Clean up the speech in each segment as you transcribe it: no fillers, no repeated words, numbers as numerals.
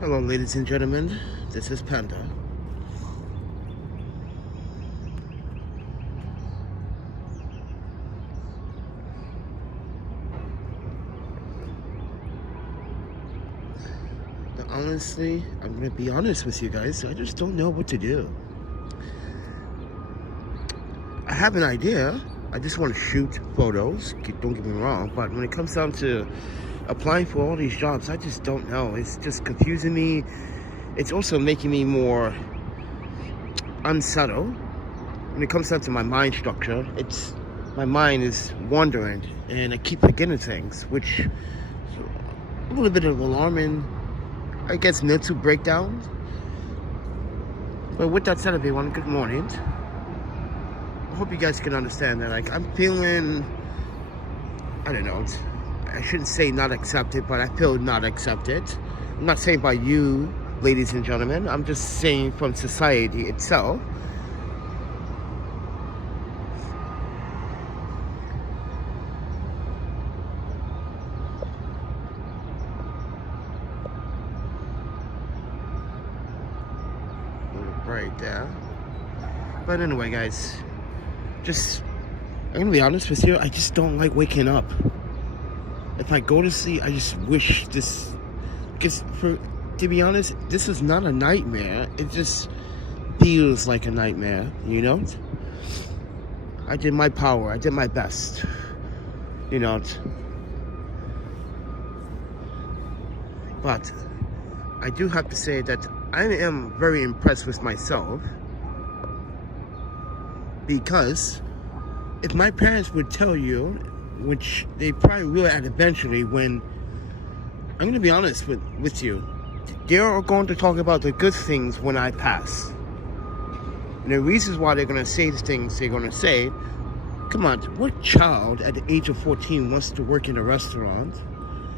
Hello, ladies and gentlemen. This is Panda. Now, honestly, I'm gonna be honest with you guys. I just don't know what to do. I have an idea. I just want to shoot photos. Don't get me wrong, but when it comes down to applying for all these jobs, I just don't know. It's just confusing me. It's also making me more unsettled. When it comes down to my mind structure, my mind is wandering and I keep forgetting things, which is a little bit of alarming, I guess, mental breakdown. But with that said, everyone, good morning. I hope you guys can understand that. Like, I'm feeling, I don't know, I shouldn't say not accepted, but I feel not accepted. I'm not saying by you, ladies and gentlemen. I'm just saying from society itself. Right there. But anyway, guys, I'm gonna be honest with you, I just don't like waking up. If I go to sleep, I just wish this, because to be honest, this is not a nightmare. It just feels like a nightmare, you know? I did my power, I did my best, you know? But I do have to say that I am very impressed with myself, because if my parents would tell you, which they probably will at eventually, when I'm going to be honest with you, they're going to talk about the good things when I pass. And the reasons why they're going to say the things they're going to say, come on, what child at the age of 14 wants to work in a restaurant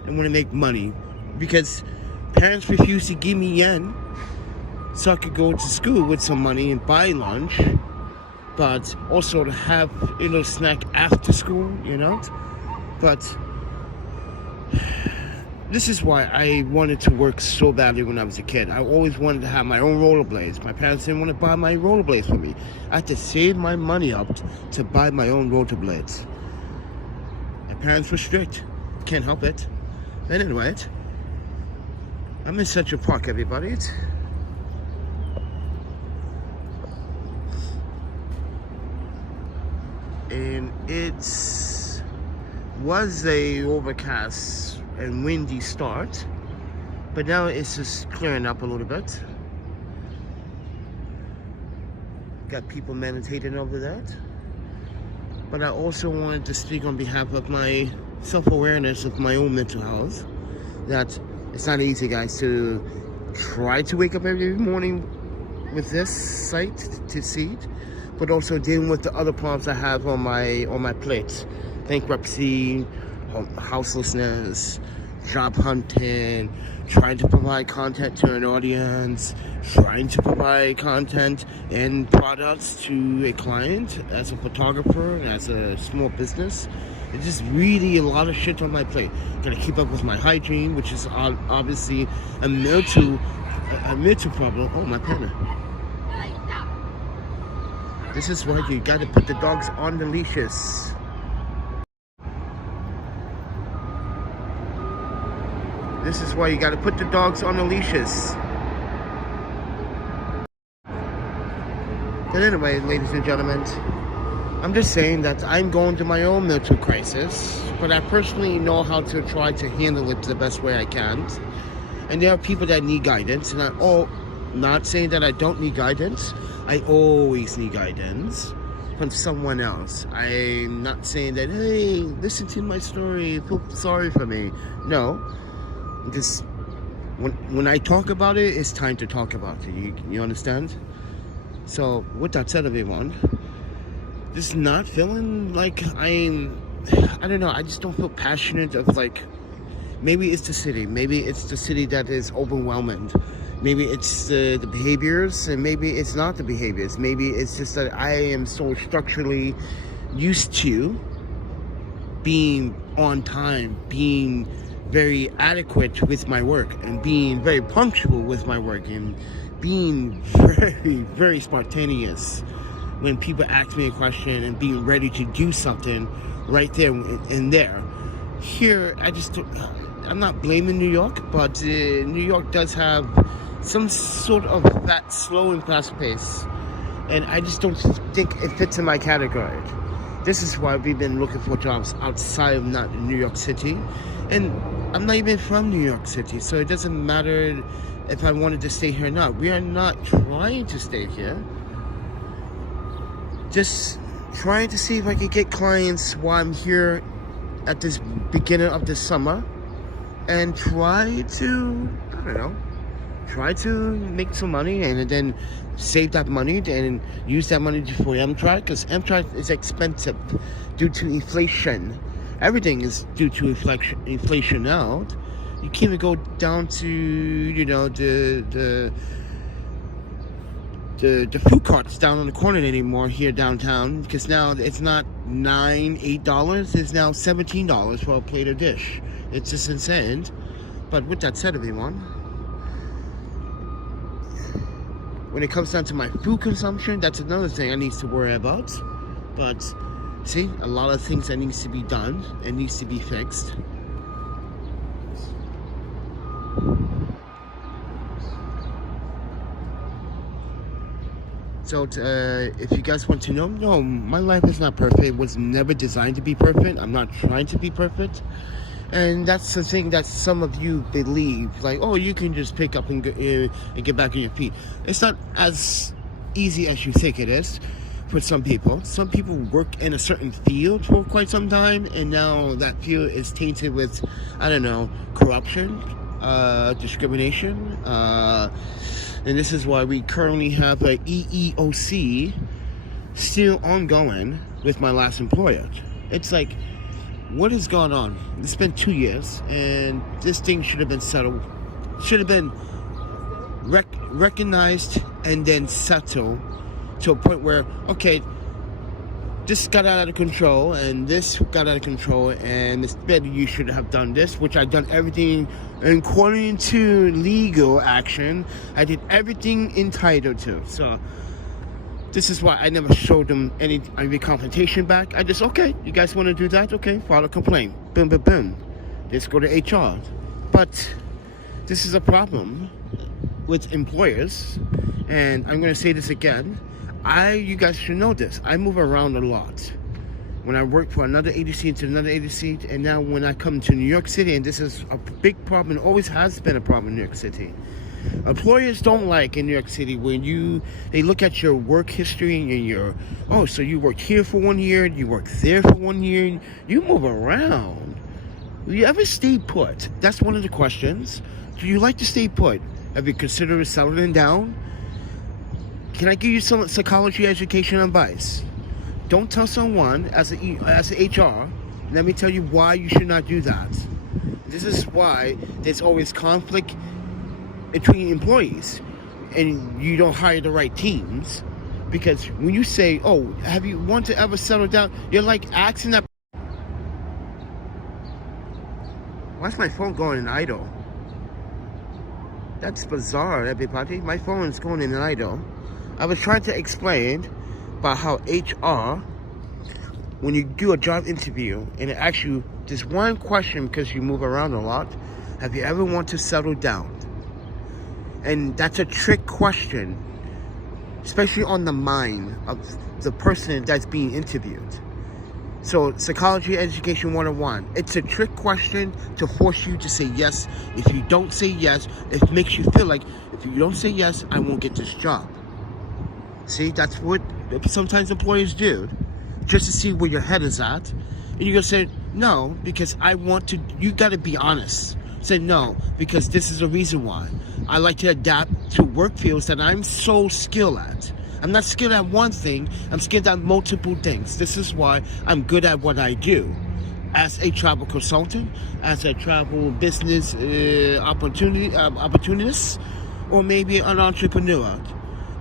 and want to make money? Because parents refuse to give me yen so I could go to school with some money and buy lunch, but also to have a little snack after school, you know? But this is why I wanted to work so badly when I was a kid. I always wanted to have my own rollerblades. My parents didn't want to buy my rollerblades for me. I had to save my money up to buy my own rollerblades. My parents were strict. Can't help it. But anyway, I'm in Central Park, everybody. And it was a overcast and windy start, but now it's just clearing up a little bit. Got people meditating over that. But I also wanted to speak on behalf of my self-awareness of my own mental health, that it's not easy, guys, to try to wake up every morning with this sight to see it, but also dealing with the other problems I have on my plate: bankruptcy, houselessness, job hunting, trying to provide content to an audience, trying to provide content and products to a client as a photographer and as a small business. It's just really a lot of shit on my plate. Gotta keep up with my hygiene, which is obviously a mental problem. Oh, my panda. This is why you gotta put the dogs on the leashes. This is why you gotta put the dogs on the leashes. But anyway, ladies and gentlemen, I'm just saying that I'm going through my own mental crisis, but I personally know how to try to handle it the best way I can. And there are people that need guidance, and I'm not saying that I don't need guidance. I always need guidance from someone else. I'm not saying that, hey, listen to my story, feel sorry for me. No, because when I talk about it, it's time to talk about it. You understand? So with that said, everyone, just not feeling like I don't know, I just don't feel passionate of, like, maybe it's the city. Maybe it's the city that is overwhelming. Maybe it's the behaviors, and maybe it's not the behaviors. Maybe it's just that I am so structurally used to being on time, being very adequate with my work and being very punctual with my work and being very, very spontaneous when people ask me a question and being ready to do something right there and there. Here, I'm not blaming New York, but New York does have some sort of that slow and fast pace, and I just don't think it fits in my category. This is why we've been looking for jobs outside of not New York City, and I'm not even from New York City, so it doesn't matter if I wanted to stay here or not. We are not trying to stay here, just trying to see if I can get clients while I'm here at this beginning of the summer, and try to, I don't know, try to make some money and then save that money and use that money for Amtrak, because Amtrak is expensive due to inflation. Everything is due to inflation now. You can't even go down to, you know, the food carts down on the corner anymore here downtown, because now it's not $8, it's now $17 for a plate of dish. It's just insane. But with that said, everyone, when it comes down to my food consumption, that's another thing I need to worry about. But see, a lot of things that needs to be done and needs to be fixed. So if you guys want to know, no, my life is not perfect. It was never designed to be perfect. I'm not trying to be perfect. And that's the thing that some of you believe, like, oh, you can just pick up and get back on your feet. It's not as easy as you think it is for some people. Some people work in a certain field for quite some time, and now that field is tainted with, I don't know, corruption, discrimination, and this is why we currently have a EEOC still ongoing with my last employer. It's like, what has gone on? It's been 2 years, and this thing should have been settled, should have been recognized and then settled to a point where, okay, this got out of control and this got out of control, and instead you should have done this, which I've done everything according to legal action. I did everything entitled to. So this is why I never showed them any confrontation back. I just, okay, you guys want to do that? Okay, file a complaint. Boom, boom, boom. Let's go to HR. But this is a problem with employers, and I'm going to say this again. You guys should know this. I move around a lot. When I work for another agency to another agency, and now when I come to New York City, and this is a big problem, it always has been a problem in New York City. Employers don't like in New York City when they look at your work history and so you worked here for 1 year, you worked there for 1 year, you move around. Do you ever stay put? That's one of the questions. Do you like to stay put? Have you considered settling down? Can I give you some psychology education advice? Don't tell someone as an HR, let me tell you why you should not do that. This is why there's always conflict between employees, and you don't hire the right teams, because when you say, oh, have you want to ever settle down, you're like asking that. Why's my phone going in idle? That's bizarre, everybody. My phone is going in idle. I was trying to explain about how HR, when you do a job interview and it asks you this one question, because you move around a lot, have you ever want to settle down? And that's a trick question, especially on the mind of the person that's being interviewed. So Psychology Education 101, it's a trick question to force you to say yes. If you don't say yes, it makes you feel like, if you don't say yes, I won't get this job. See, that's what sometimes employers do, just to see where your head is at. And you're gonna say, no, because I want to, you gotta be honest. Say no, because this is the reason why. I like to adapt to work fields that I'm so skilled at. I'm not skilled at one thing, I'm skilled at multiple things. This is why I'm good at what I do. As a travel consultant, as a travel business opportunist, or maybe an entrepreneur.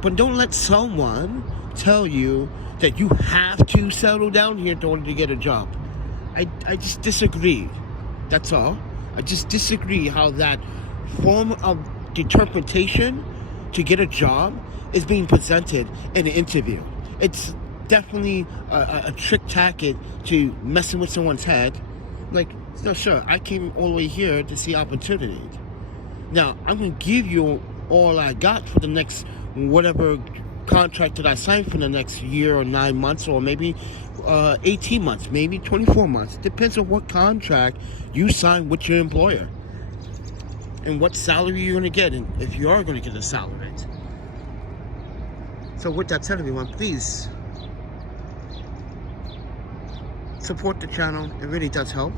But don't let someone tell you that you have to settle down here in order to get a job. I just disagree. That's all. I just disagree how that form of interpretation to get a job is being presented in an interview. It's definitely a trick tactic to messing with someone's head. Like, no, sure, I came all the way here to see opportunity. Now, I'm going to give you all I got for the next whatever contract that I sign for the next year or 9 months, or maybe 18 months, maybe 24 months. Depends on what contract you sign with your employer and what salary you're going to get, and if you are going to get a salary. So with that said, everyone, please support the channel. It really does help.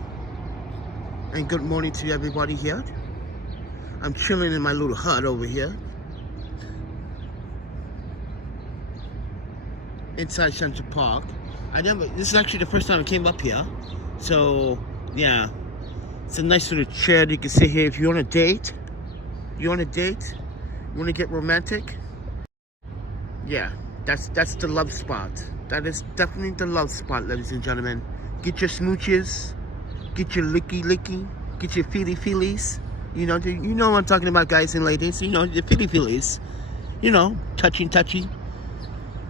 And good morning to everybody here. I'm chilling in my little hut over here inside Central Park. This is actually the first time I came up here. So yeah, it's a nice little chair that you can sit here if you're on a date. You want to get romantic? Yeah, that's the love spot. That is definitely the love spot, ladies and gentlemen. Get your smooches, get your licky, get your feelies. You know what I'm talking about, guys and ladies. You know, the feelies. You know, touchy.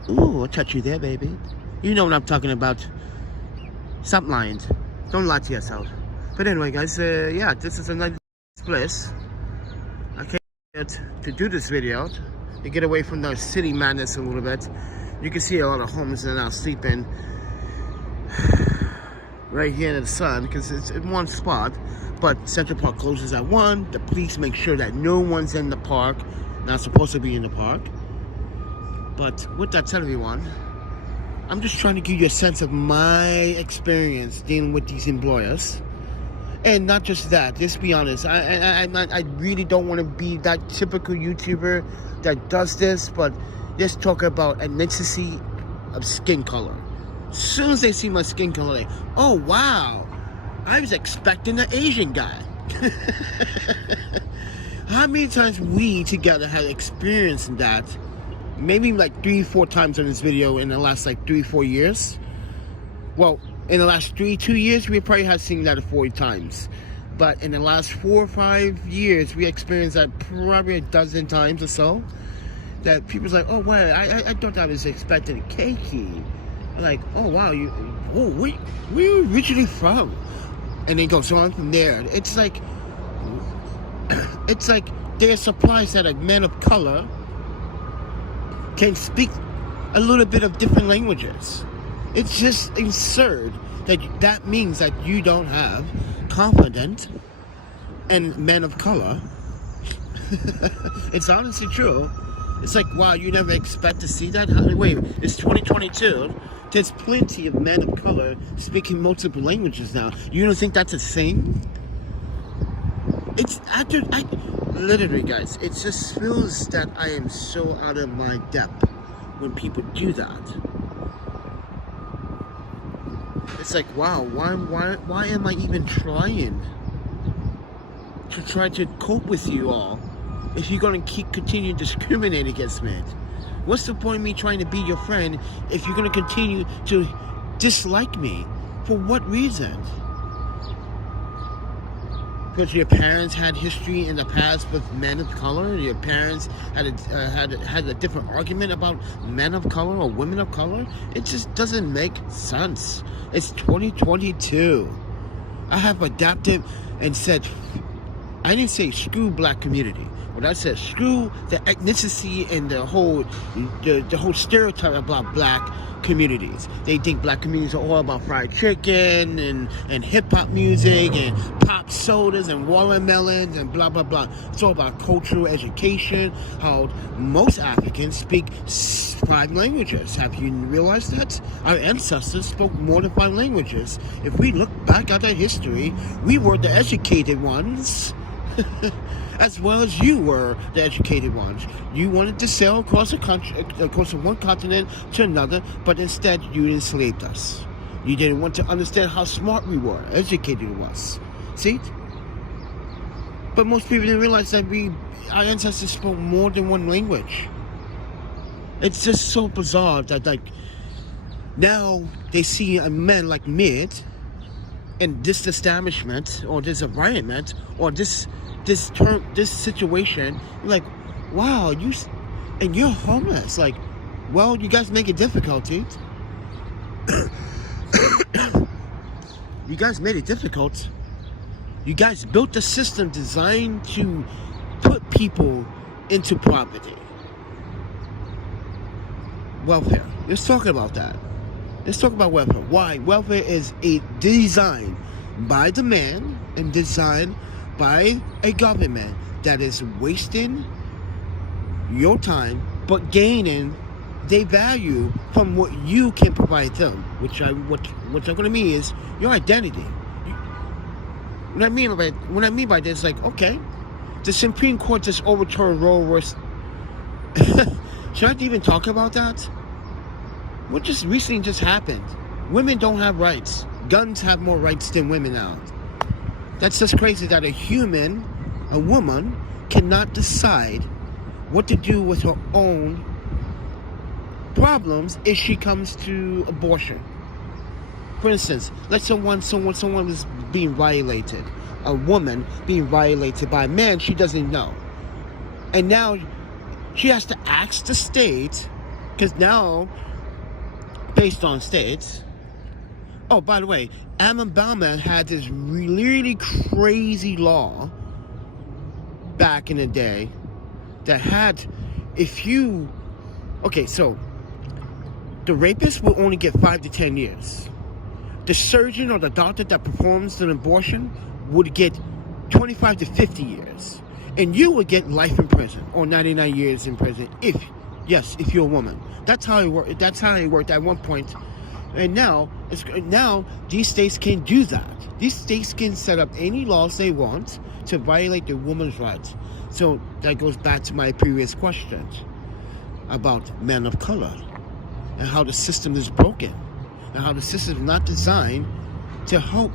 Ooh, I'll touch you there, baby. You know what I'm talking about. Stop lying. Don't lie to yourself. But anyway, guys, yeah, this is a nice place. I came here to do this video to get away from the city madness a little bit. You can see a lot of homeless are now sleeping right here in the sun because it's in one spot. But Central Park closes at 1. The police make sure that no one's in the park, not supposed to be in the park. But with that said, everyone, I'm just trying to give you a sense of my experience dealing with these employers. And not just that, just be honest, I really don't want to be that typical YouTuber that does this, but let's talk about ethnicity of skin color. As soon as they see my skin color, they, oh wow, I was expecting an Asian guy. How many times we together have experienced that? Maybe like 3-4 times on this video in the last like 3-4 years. Well, in the last 2 years, we probably have seen that 40 times. But in the last 4 or 5 years, we experienced that probably a dozen times or so. That people's like, oh, wow, I thought I was expecting a keiki. Like, oh, wow, where are you originally from? And then goes on from there. It's like they're surprised that a man of color can speak a little bit of different languages. It's just absurd that means that you don't have confidence in men of color. It's honestly true. It's like, wow, you never expect to see that? Wait, it's 2022. There's plenty of men of color speaking multiple languages now. You don't think that's a thing? It's literally, guys, it just feels that I am so out of my depth when people do that. It's like, wow, why am I even trying to cope with you all if you're going to continue discriminating against me? What's the point of me trying to be your friend if you're going to continue to dislike me? For what reason? Because your parents had history in the past with men of color? Your parents had a different argument about men of color or women of color? It just doesn't make sense. It's 2022. I have adapted and said, I didn't say screw black community. What I said, screw the ethnicity and the whole stereotype about black communities. They think black communities are all about fried chicken and hip-hop music and pop sodas and watermelons and blah blah blah. It's all about cultural education, how most Africans speak 5 languages. Have you realized that? Our ancestors spoke more than 5 languages. If we look back at our history, we were the educated ones. As well as you were the educated ones. You wanted to sail across the country, across one continent to another, but instead you enslaved us. You didn't want to understand how smart we were, educated we was. See? But most people didn't realize that our ancestors spoke more than 1 language. It's just so bizarre that, like, now they see a man like me in this establishment or this environment or this situation, you're like, wow, you're homeless. Like, well, you guys make it difficult. You guys made it difficult. You guys built a system designed to put people into poverty. Welfare. Let's talk about that. Let's talk about welfare. Why? Welfare is a design by the man and designed by a government that is wasting your time but gaining their value from what you can provide them, which I'm going to mean is your identity. What I mean by this, like, okay, the Supreme Court just overturned Roe vs. Should I even talk about that? What just recently happened? Women don't have rights. Guns have more rights than women now. That's just crazy that a woman, cannot decide what to do with her own problems if she comes to abortion. For instance, let's say someone is being violated, a woman being violated by a man she doesn't know, and now she has to ask the state, because now, based on states. Oh, by the way, Alabama had this really crazy law back in the day that had, so the rapist will only get 5 to 10 years. The surgeon or the doctor that performs an abortion would get 25 to 50 years. And you would get life in prison or 99 years in prison if you're a woman. That's how it worked. That's how it worked at one point. And now these states can do that. These states can set up any laws they want to violate the woman's rights. So that goes back to my previous question about men of color and how the system is broken and how the system is not designed to help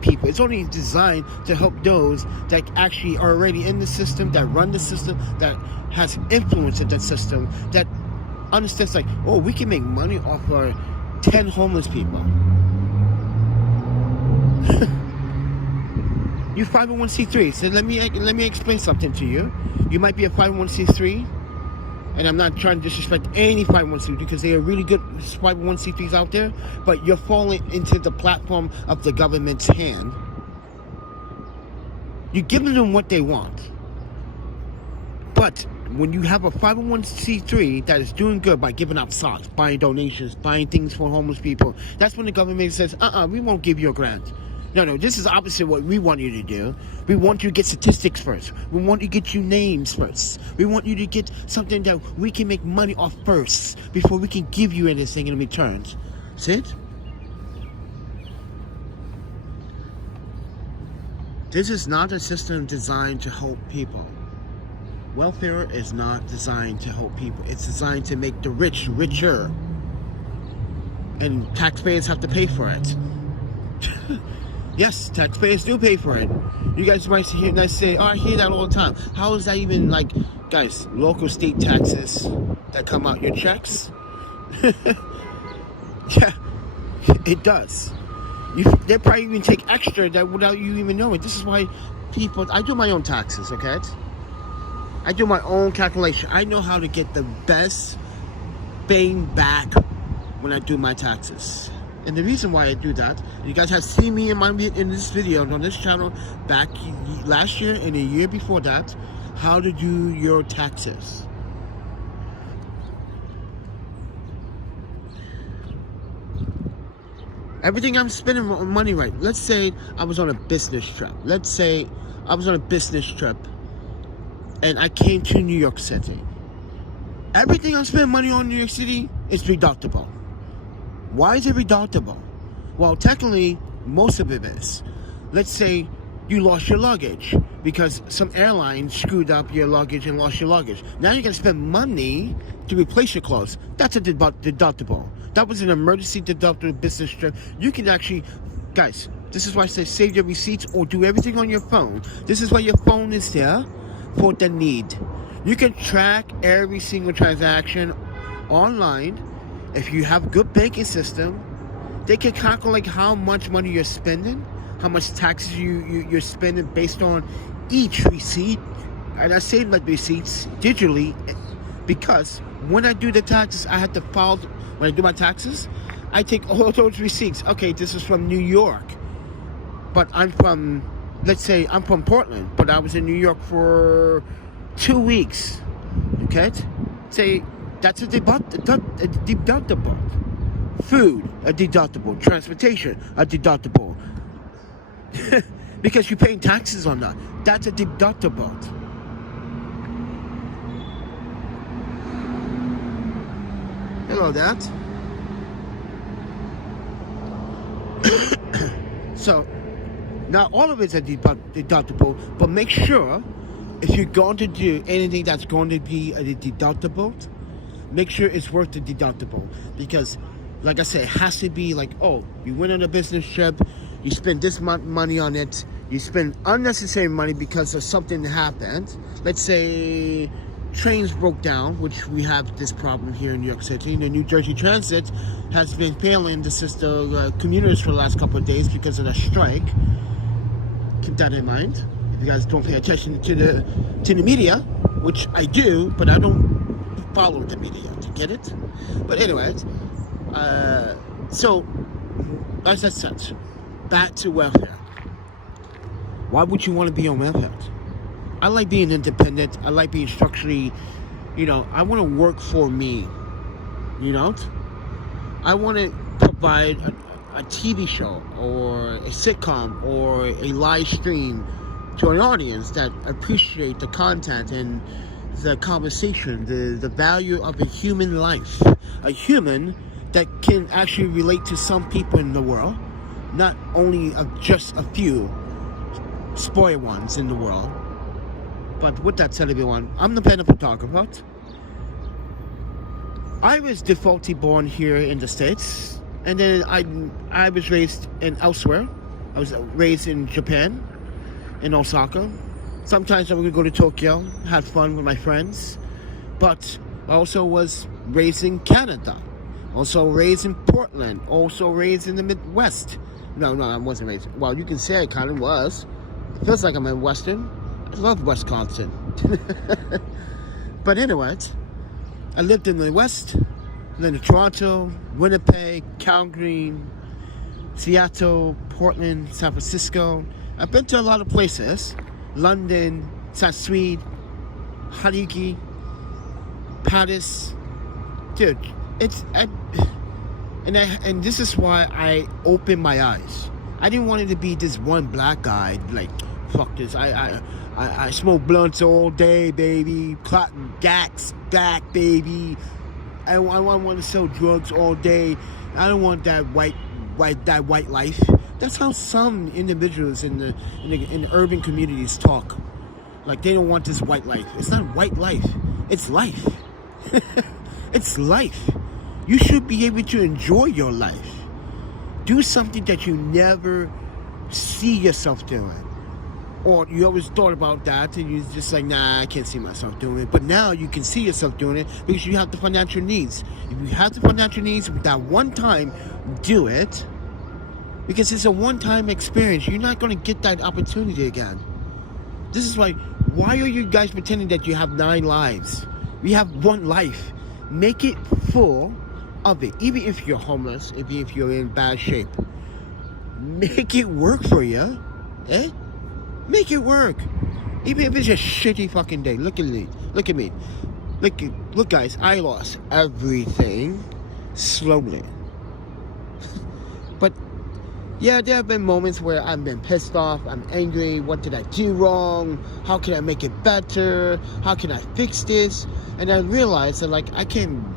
people. It's only designed to help those that actually are already in the system, that run the system, that has influence in that system, that understands like, oh, we can make money off our 10 homeless people. You 501c3. So let me explain something to you. You might be a 501c3, and I'm not trying to disrespect any 501c3 because they are really good 501c3s out there, but you're falling into the platform of the government's hand. You're giving them what they want. But when you have a 501c3 that is doing good by giving out socks, buying donations, buying things for homeless people, that's when the government says, we won't give you a grant. No, this is opposite what we want you to do. We want you to get statistics first. We want you to get you names first. We want you to get something that we can make money off first before we can give you anything in return. See it? This is not a system designed to help people. Welfare is not designed to help people. It's designed to make the rich richer. And taxpayers have to pay for it. Yes, taxpayers do pay for it. You guys might say, oh, I hear that all the time. How is that even, like, guys, local state taxes that come out your checks? Yeah, it does. They probably even take extra that without you even knowing. This is why I do my own taxes, okay? I do my own calculation. I know how to get the best bang back when I do my taxes. And the reason why I do that, you guys have seen me in this video on this channel back last year and a year before that, how to do your taxes. Everything I'm spending money right. Let's say I was on a business trip. And I came to New York City. Everything I'm spending money on in New York City is deductible. Why is it deductible? Well, technically, most of it is. Let's say you lost your luggage because some airline screwed up your luggage and lost your luggage. Now you're going to spend money to replace your clothes. That's a deductible. That was an emergency deductible business trip. You can actually, guys, this is why I say save your receipts or do everything on your phone. This is why your phone is there for the need. You can track every single transaction online. If you have a good banking system, they can calculate how much money you're spending, how much taxes you're spending based on each receipt. And I save my receipts digitally because when I do the taxes, I have to file. When I do my taxes, I take all those receipts. Okay, this is from New York, but I'm from, let's say I'm from Portland, but I was in New York for 2 weeks. Okay, say that's a deductible. Food, a deductible. Transportation, a deductible. Because you're paying taxes on that. That's a deductible. Hello, Dad. So, not all of it's a deductible, but make sure if you're going to do anything that's going to be a deductible, make sure it's worth the deductible. Because, like I said, it has to be like, oh, you went on a business trip, you spend this money on it, you spend unnecessary money because of something that happened. Let's say trains broke down, which we have this problem here in New York City. The New Jersey Transit has been failing to assist the commuters for the last couple of days because of the strike. Keep that in mind. If you guys don't pay attention to the media, which I do, but I don't follow the media to get it. But anyways, so as I said, back to welfare. Why would you want to be on welfare? I like being independent. I like being structurally, I want to work for me, I want to provide a TV show or a sitcom or a live stream to an audience that appreciate the content and the conversation, the value of a human life, a human that can actually relate to some people in the world, not only just a few spoiled ones in the world. But with that said, everyone, I'm the Panda Photographer. I was defaultly born here in the States, and then I was raised in elsewhere. I was raised in Japan, in Osaka. Sometimes I would go to Tokyo, have fun with my friends. But I also was raised in Canada, also raised in Portland, also raised in the Midwest. No, I wasn't raised. Well, you can say I kind of was. It feels like I'm in Western. I love Wisconsin. But anyways, I lived in the West, then in Toronto, Winnipeg, Calgary, Seattle, Portland, San Francisco. I've been to a lot of places. London, Saint-Swede, Harigi, Paris. Dude, and this is why I opened my eyes. I didn't want it to be this one black guy, like, fuck this. I smoke blunts all day, baby. Cotton gats, back, baby. I want to sell drugs all day. I don't want that white life. That's how some individuals in the urban communities talk. Like they don't want this white life. It's not white life. It's life. It's life. You should be able to enjoy your life. Do something that you never see yourself doing. Or you always thought about that and you're just like, nah, I can't see myself doing it. But now you can see yourself doing it because you have the financial needs. If you have the financial needs that one time, do it. Because it's a one-time experience. You're not going to get that opportunity again. This is like, why are you guys pretending that you have 9 lives? We have one life. Make it full of it. Even if you're homeless, even if you're in bad shape. Make it work for you. Eh? Make it work. Even if it's a shitty fucking day. Look at me. Look at me. Look, guys. I lost everything slowly. But yeah, there have been moments where I've been pissed off. I'm angry. What did I do wrong? How can I make it better? How can I fix this? And I realized that I can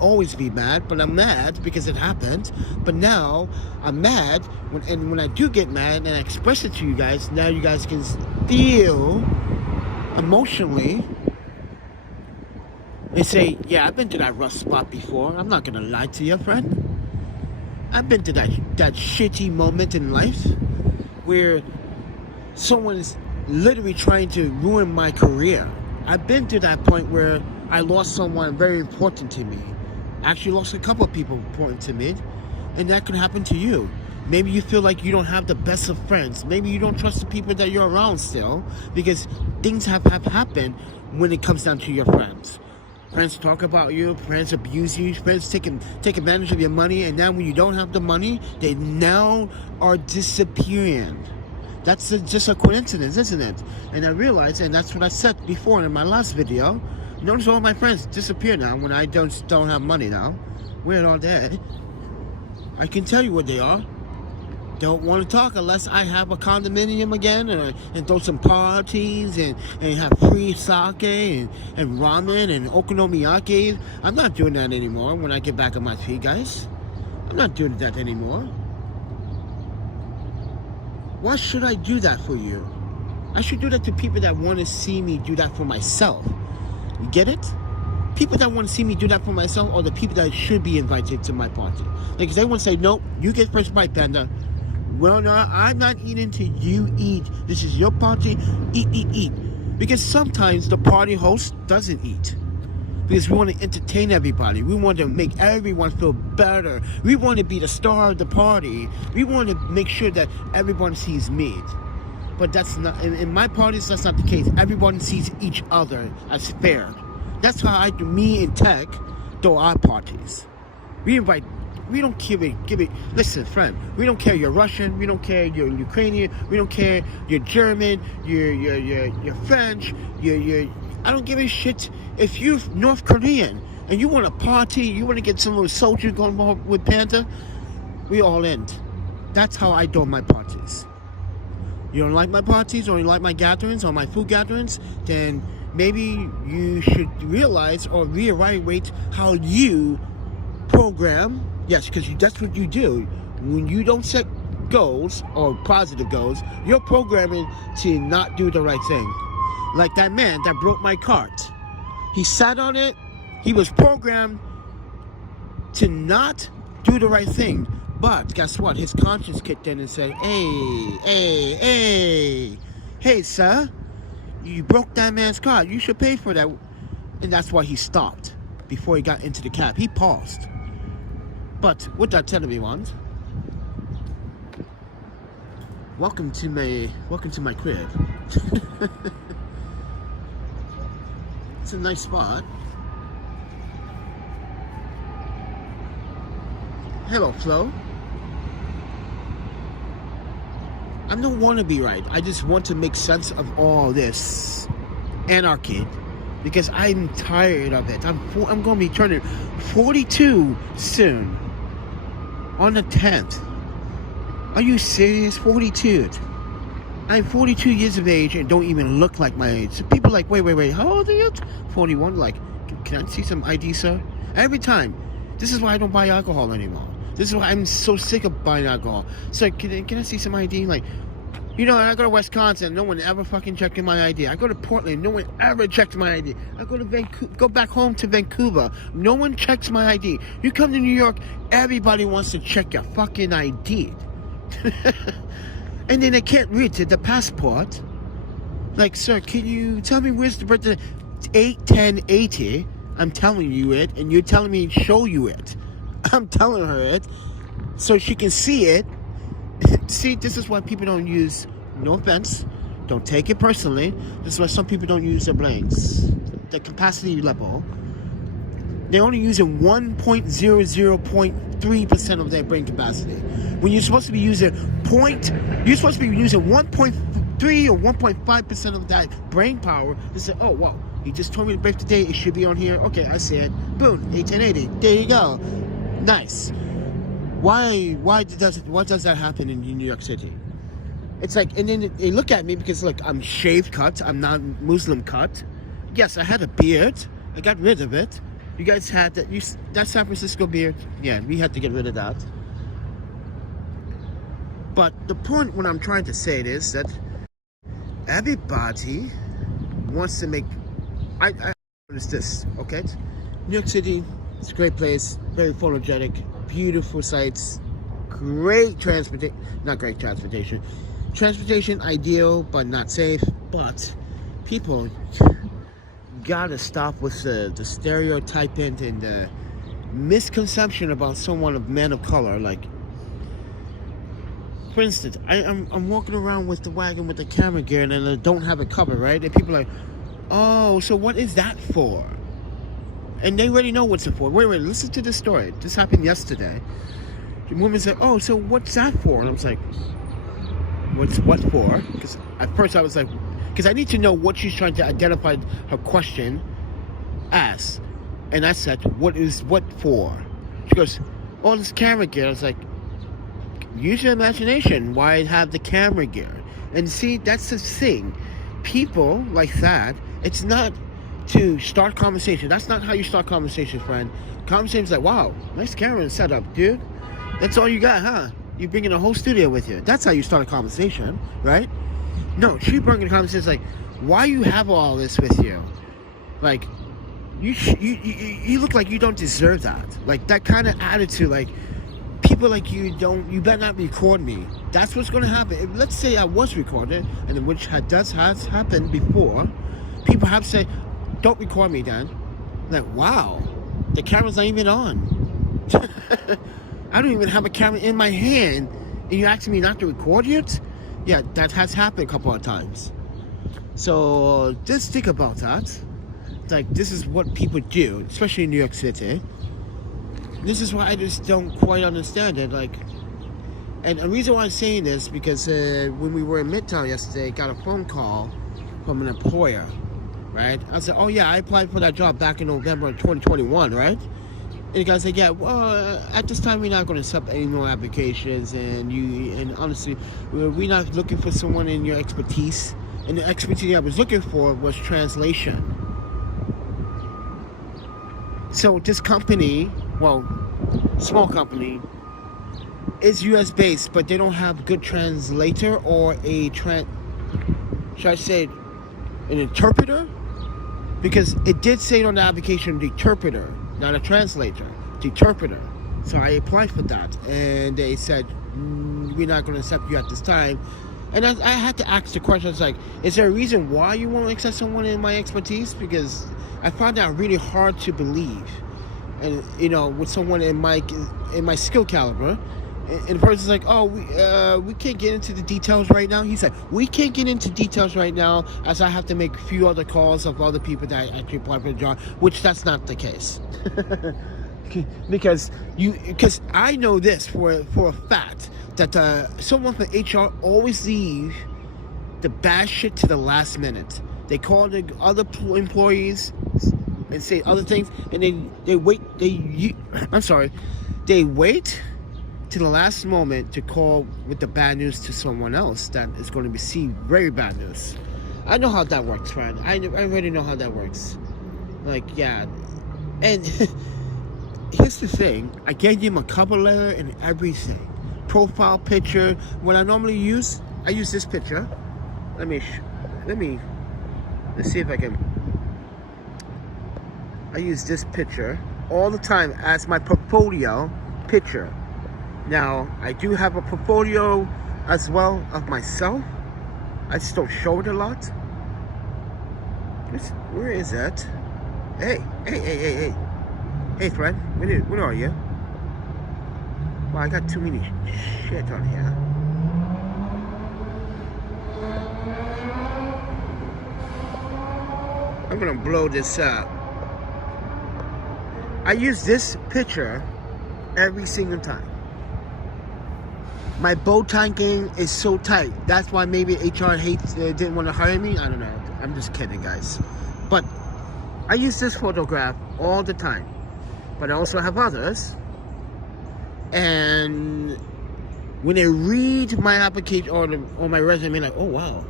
always be mad, but I'm mad because it happened. But now I'm mad when I do get mad and I express it to you guys. Now you guys can feel emotionally and say, yeah, I've been to that rough spot before. I'm not gonna lie to you, friend. I've been to that shitty moment in life where someone is literally trying to ruin my career. I've been to that point where I lost someone very important to me. Actually lost a couple of people important to me, and that could happen to you. Maybe you feel like you don't have the best of friends. Maybe you don't trust the people that you're around still, because things have happened when it comes down to your friends. Friends talk about you, friends abuse you, friends take advantage of your money, and now when you don't have the money, they now are disappearing. That's just a coincidence, isn't it? And I realized, and that's what I said before in my last video, notice all my friends disappear now when I don't have money now. Where are they? I can tell you where they are. Don't want to talk unless I have a condominium again and throw some parties and have free sake and ramen and okonomiyaki. I'm not doing that anymore when I get back on my feet, guys. I'm not doing that anymore. Why should I do that for you? I should do that to people that want to see me do that for myself. You get it? People that want to see me do that for myself are the people that should be invited to my party. Like, if they want to say, nope, you get first bite, Panda. Well, no, I'm not eating till you eat. This is your party. Eat, eat, eat. Because sometimes the party host doesn't eat. Because we want to entertain everybody. We want to make everyone feel better. We want to be the star of the party. We want to make sure that everyone sees me. But that's not, in my parties, that's not the case. Everyone sees each other as fair. That's how I do, me and Tech throw our parties. We don't give it. Listen, friend, we don't care you're Russian, we don't care you're Ukrainian, we don't care you're German, you're French, I don't give a shit if you're North Korean and you want to party, you want to get some little soldiers going with Panda, we all in. That's how I do my parties. You don't like my parties, or you like my gatherings, or my food gatherings, then maybe you should realize or reevaluate how you program. Yes, because that's what you do. When you don't set goals, or positive goals, you're programming to not do the right thing. Like that man that broke my cart. He sat on it. He was programmed to not do the right thing. But guess what? His conscience kicked in and said, hey, sir, you broke that man's car. You should pay for that. And that's why he stopped before he got into the cab. He paused. But what that tell everyone? Welcome to my crib. It's a nice spot. Hello, Flo. I don't want to be right. I just want to make sense of all this anarchy, because I'm tired of it. I'm going to be turning 42 soon, on the 10th. Are you serious? 42. I'm 42 years of age and don't even look like my age. So people are like, wait, how old are you? 41. Like, can I see some ID, sir? Every time. This is why I don't buy alcohol anymore. This is why I'm so sick of buying alcohol. So can I see some ID? Like, you know, I go to Wisconsin, no one ever fucking checked my ID. I go to Portland, no one ever checked my ID. I go to go back home to Vancouver, no one checks my ID. You come to New York, everybody wants to check your fucking ID. And then they can't read the passport. Like, sir, can you tell me where's the birthday? 8/10/80. I'm telling you it, and you're telling me to show you it. I'm telling her it so she can see it. See, this is why people don't use, no offense, don't take it personally, this is why some people don't use their brains, the capacity level. They're only using 1.00.3% of their brain capacity, when you're supposed to be using 1.3 or 1.5% of that brain power. They say, oh wow, he just told me to break the date, it should be on here. Okay, I see it. Boom, 8/10/80. There you go. Nice. Why does that happen in New York City? It's like, and then they look at me because, look, I'm shaved cut, I'm not Muslim cut. Yes, I had a beard. I got rid of it. You guys had that. That San Francisco beard. Yeah, we had to get rid of that. But the point what I'm trying to say is that everybody wants to make. I noticed this. Okay, New York City. It's a great place. Very photogenic. Beautiful sights. Great transportation. Not great transportation. Transportation ideal, but not safe. But people gotta stop with the stereotyping and the misconception about someone of man of color. Like, for instance, I'm walking around with the wagon with the camera gear and I don't have it covered, right? And people are like, oh, so what is that for? And they already know what's it for. Wait, listen to this story. This happened yesterday. The woman said, oh, so what's that for? And I was like, what's what for? Because at first I was like, because I need to know what she's trying to identify her question as. And I said, what is what for? She goes, all this camera gear. I was like, use your imagination. Why have the camera gear? And see, that's the thing. People like that, it's not to start conversation. That's not how you start conversation, friend. Conversation's like, wow, nice camera setup, dude. That's all you got, huh? You bringing a whole studio with you. That's how you start a conversation, right? No, she bringing a conversation like, why you have all this with you? Like, you look like you don't deserve that. Like, that kind of attitude, like, people like you better not record me. That's what's going to happen. If, let's say I was recorded, and which has happened before, people have said, don't record me, Dan. Like, wow, the camera's not even on. I don't even have a camera in my hand, and you're asking me not to record it? Yeah, that has happened a couple of times. So just think about that. Like, this is what people do, especially in New York City. This is why I just don't quite understand it. Like, and the reason why I'm saying this, because when we were in Midtown yesterday, I got a phone call from an employer, right? I said, oh yeah, I applied for that job back in November of 2021, right? And the guy said, yeah, well, at this time we're not going to accept any more applications, and honestly, we're not looking for someone in your expertise. And the expertise I was looking for was translation. So this company, well, small company, is US based, but they don't have good translator or should I say an interpreter? Because it did say on the application, the interpreter, not a translator, the interpreter. So I applied for that, and they said, we're not going to accept you at this time. And I had to ask the question, it's like, is there a reason why you won't accept someone in my expertise? Because I found that really hard to believe. And, you know, with someone in my skill caliber, and the person's like, oh, we can't get into the details right now. He said, we can't get into details right now, as I have to make a few other calls of other people that actually apply for the job, which that's not the case. because I know this for a fact, that someone from HR always leave the bad shit to the last minute. They call the other employees and say other things, and they wait to the last moment to call with the bad news to someone else that is going to receive very bad news. I know how that works, friend. I already know how that works. Like, yeah. And here's the thing. I gave him a cover letter and everything. Profile picture. What I normally use, I use this picture. Let's see if I can. I use this picture all the time as my portfolio picture. Now, I do have a portfolio as well of myself. I just don't show it a lot. Where is that? Hey, friend, where are you? Wow, I got too many shit on here. I'm gonna blow this up. I use this picture every single time. My bow tie game is so tight. That's why maybe HR didn't want to hire me. I don't know. I'm just kidding, guys. But I use this photograph all the time. But I also have others. And when they read my application or my resume, like, oh wow.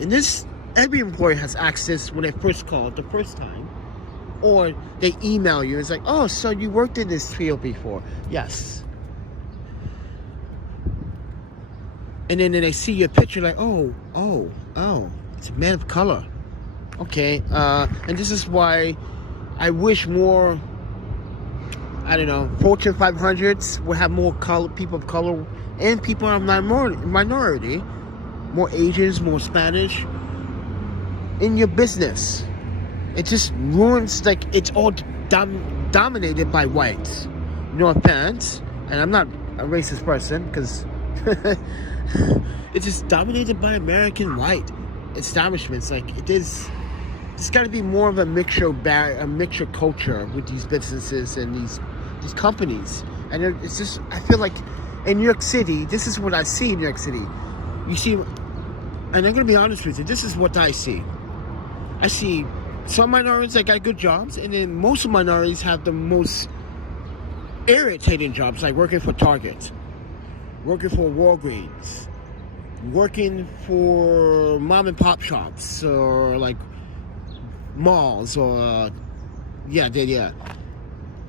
And this, every employer has access when they first call the first time. Or they email you. It's like, oh, so you worked in this field before. Yes. And then they see your picture like, oh, it's a man of color. Okay, and this is why I wish more, I don't know, Fortune 500s would have more people of color and people of minority, more Asians, more Spanish in your business. It just ruins, like, it's all dominated by whites. No offense, and I'm not a racist person, because It's just dominated by American white establishments. Like it is, there's got to be more of a mixture culture with these businesses and these companies. And it's just, I feel like in New York City, this is what I see in New York City. You see, and I'm gonna be honest with you, this is what I see. I see some minorities that got good jobs, and then most of minorities have the most irritating jobs, like working for Target, working for Walgreens, working for mom and pop shops, or like malls, or yeah.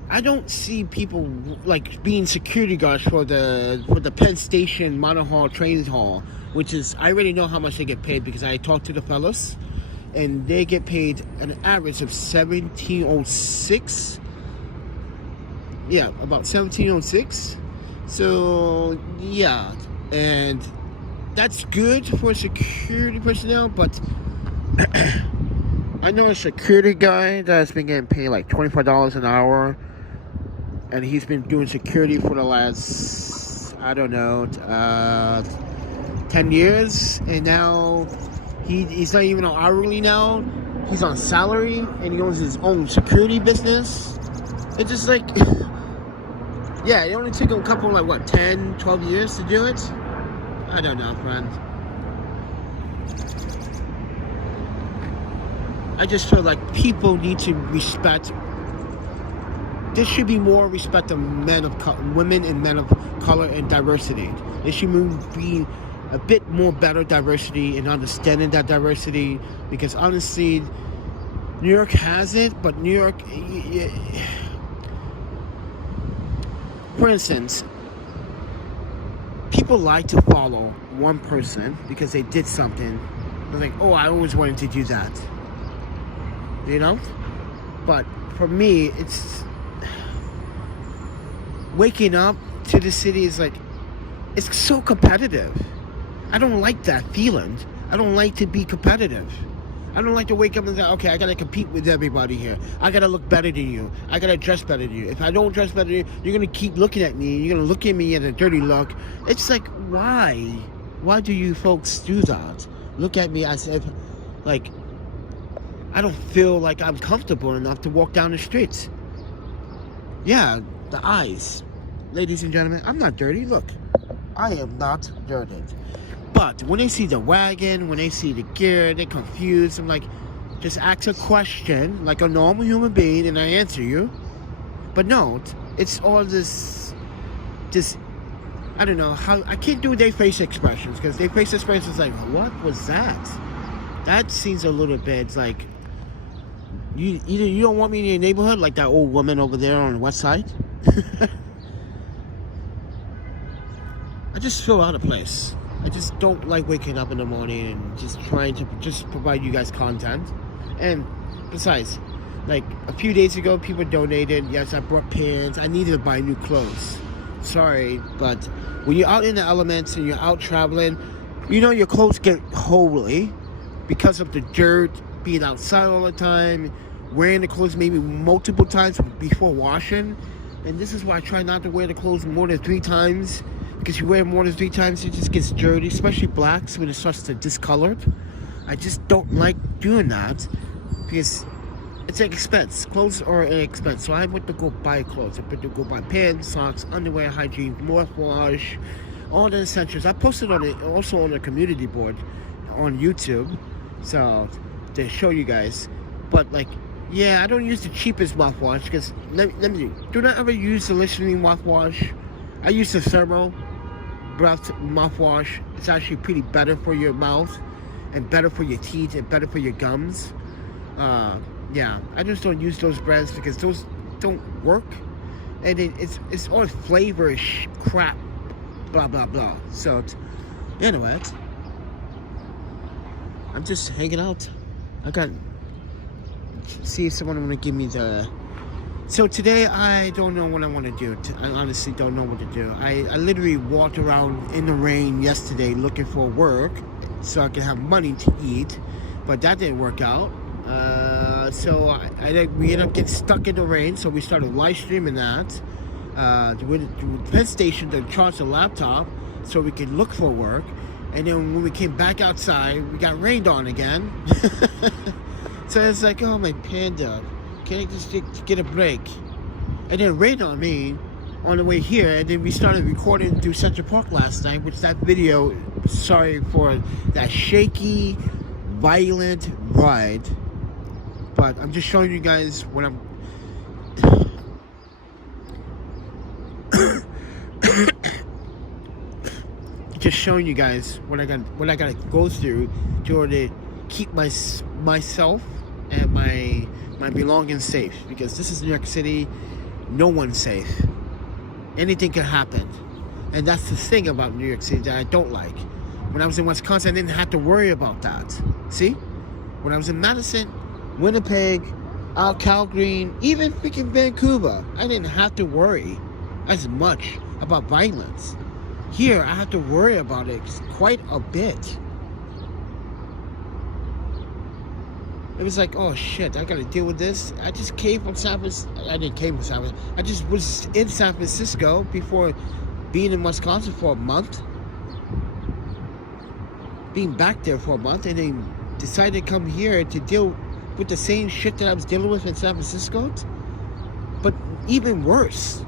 I don't see people like being security guards for the Penn Station Monorail train hall, which is, I already know how much they get paid because I talked to the fellas, and they get paid an average of $17.06. Yeah, about $17.06. So yeah, and that's good for security personnel, but I know a security guy that's been getting paid like $25 an hour, and he's been doing security for the last, I don't know, 10 years, and now he's not even on hourly now. He's on salary, and he owns his own security business. It's just like, yeah, it only took him a couple, like, what, 10, 12 years to do it? I don't know, friend. I just feel like people need to respect. There should be more respect of women and men of color and diversity. There should be a bit more better diversity and understanding that diversity, because honestly, New York has it, but New York, for instance, people like to follow one person because they did something. They're like, oh, I always wanted to do that. You know? But for me, it's waking up to the city is like, it's so competitive. I don't like that feeling. I don't like to be competitive. I don't like to wake up and say, okay, I gotta compete with everybody here. I gotta look better than you. I gotta dress better than you. If I don't dress better than you, you're gonna keep looking at me. You're gonna look at me at a dirty look. It's like, why? Why do you folks do that? Look at me as if, like, I don't feel like I'm comfortable enough to walk down the streets. Yeah, the eyes. Ladies and gentlemen, I'm not dirty. Look, I am not dirty. But when they see the wagon, when they see the gear, they're confused. I'm like, just ask a question like a normal human being and I answer you. But no, it's all this, I don't know how, I can't do their face expressions, because their face expressions like, what was that? That seems a little bit like, you don't want me in your neighborhood like that old woman over there on the west side. I just feel out of place. I just don't like waking up in the morning and just trying to just provide you guys content. And besides, like a few days ago, people donated. Yes, I brought pants. I needed to buy new clothes. Sorry, but when you're out in the elements and you're out traveling, you know your clothes get holy because of the dirt, being outside all the time, wearing the clothes maybe multiple times before washing. And this is why I try not to wear the clothes more than 3 times. Because you wear more than 3 times, it just gets dirty, especially blacks when it starts to discolored. I just don't like doing that because it's an expense. Clothes are an expense. So I went to go buy clothes. I went to go buy pants, socks, underwear, hygiene, mouthwash, all the essentials. I posted on it also on the community board on YouTube, so to show you guys. But like, yeah, I don't use the cheapest mouthwash because let me do not ever use the Listerine mouthwash. I use the thermal breath mouthwash. It's actually pretty better for your mouth and better for your teeth and better for your gums. Yeah, I just don't use those brands because those don't work, and it's all flavor crap, blah blah blah. So anyway, I'm just hanging out. I got see if someone want to give me the. So today I don't know what I want to do. I honestly don't know what to do. I literally walked around in the rain yesterday looking for work so I could have money to eat, but that didn't work out. So we ended up getting stuck in the rain, so we started live streaming that. With the Penn Station to charge the laptop, so we could look for work. And then when we came back outside, we got rained on again. So it's like, oh, my panda, can I just get a break? And then it rained on me on the way here, and then we started recording through Central Park last night, which that video, sorry for that shaky, violent ride, but I'm just showing you guys what I'm just showing you guys what I gotta go through to order to keep myself and my belongings safe, because this is New York City. No one's safe. Anything can happen, and that's the thing about New York City that I don't like. When I was in Wisconsin, I didn't have to worry about that. See, when I was in Madison, Winnipeg, Calgary, even freaking Vancouver, I didn't have to worry as much about violence. Here, I have to worry about it quite a bit. It was like, oh shit, I gotta deal with this. I just came from San Francisco. I didn't came from San Francisco. I just was in San Francisco before being in Wisconsin for a month. Being back there for a month, and then decided to come here to deal with the same shit that I was dealing with in San Francisco. But even worse.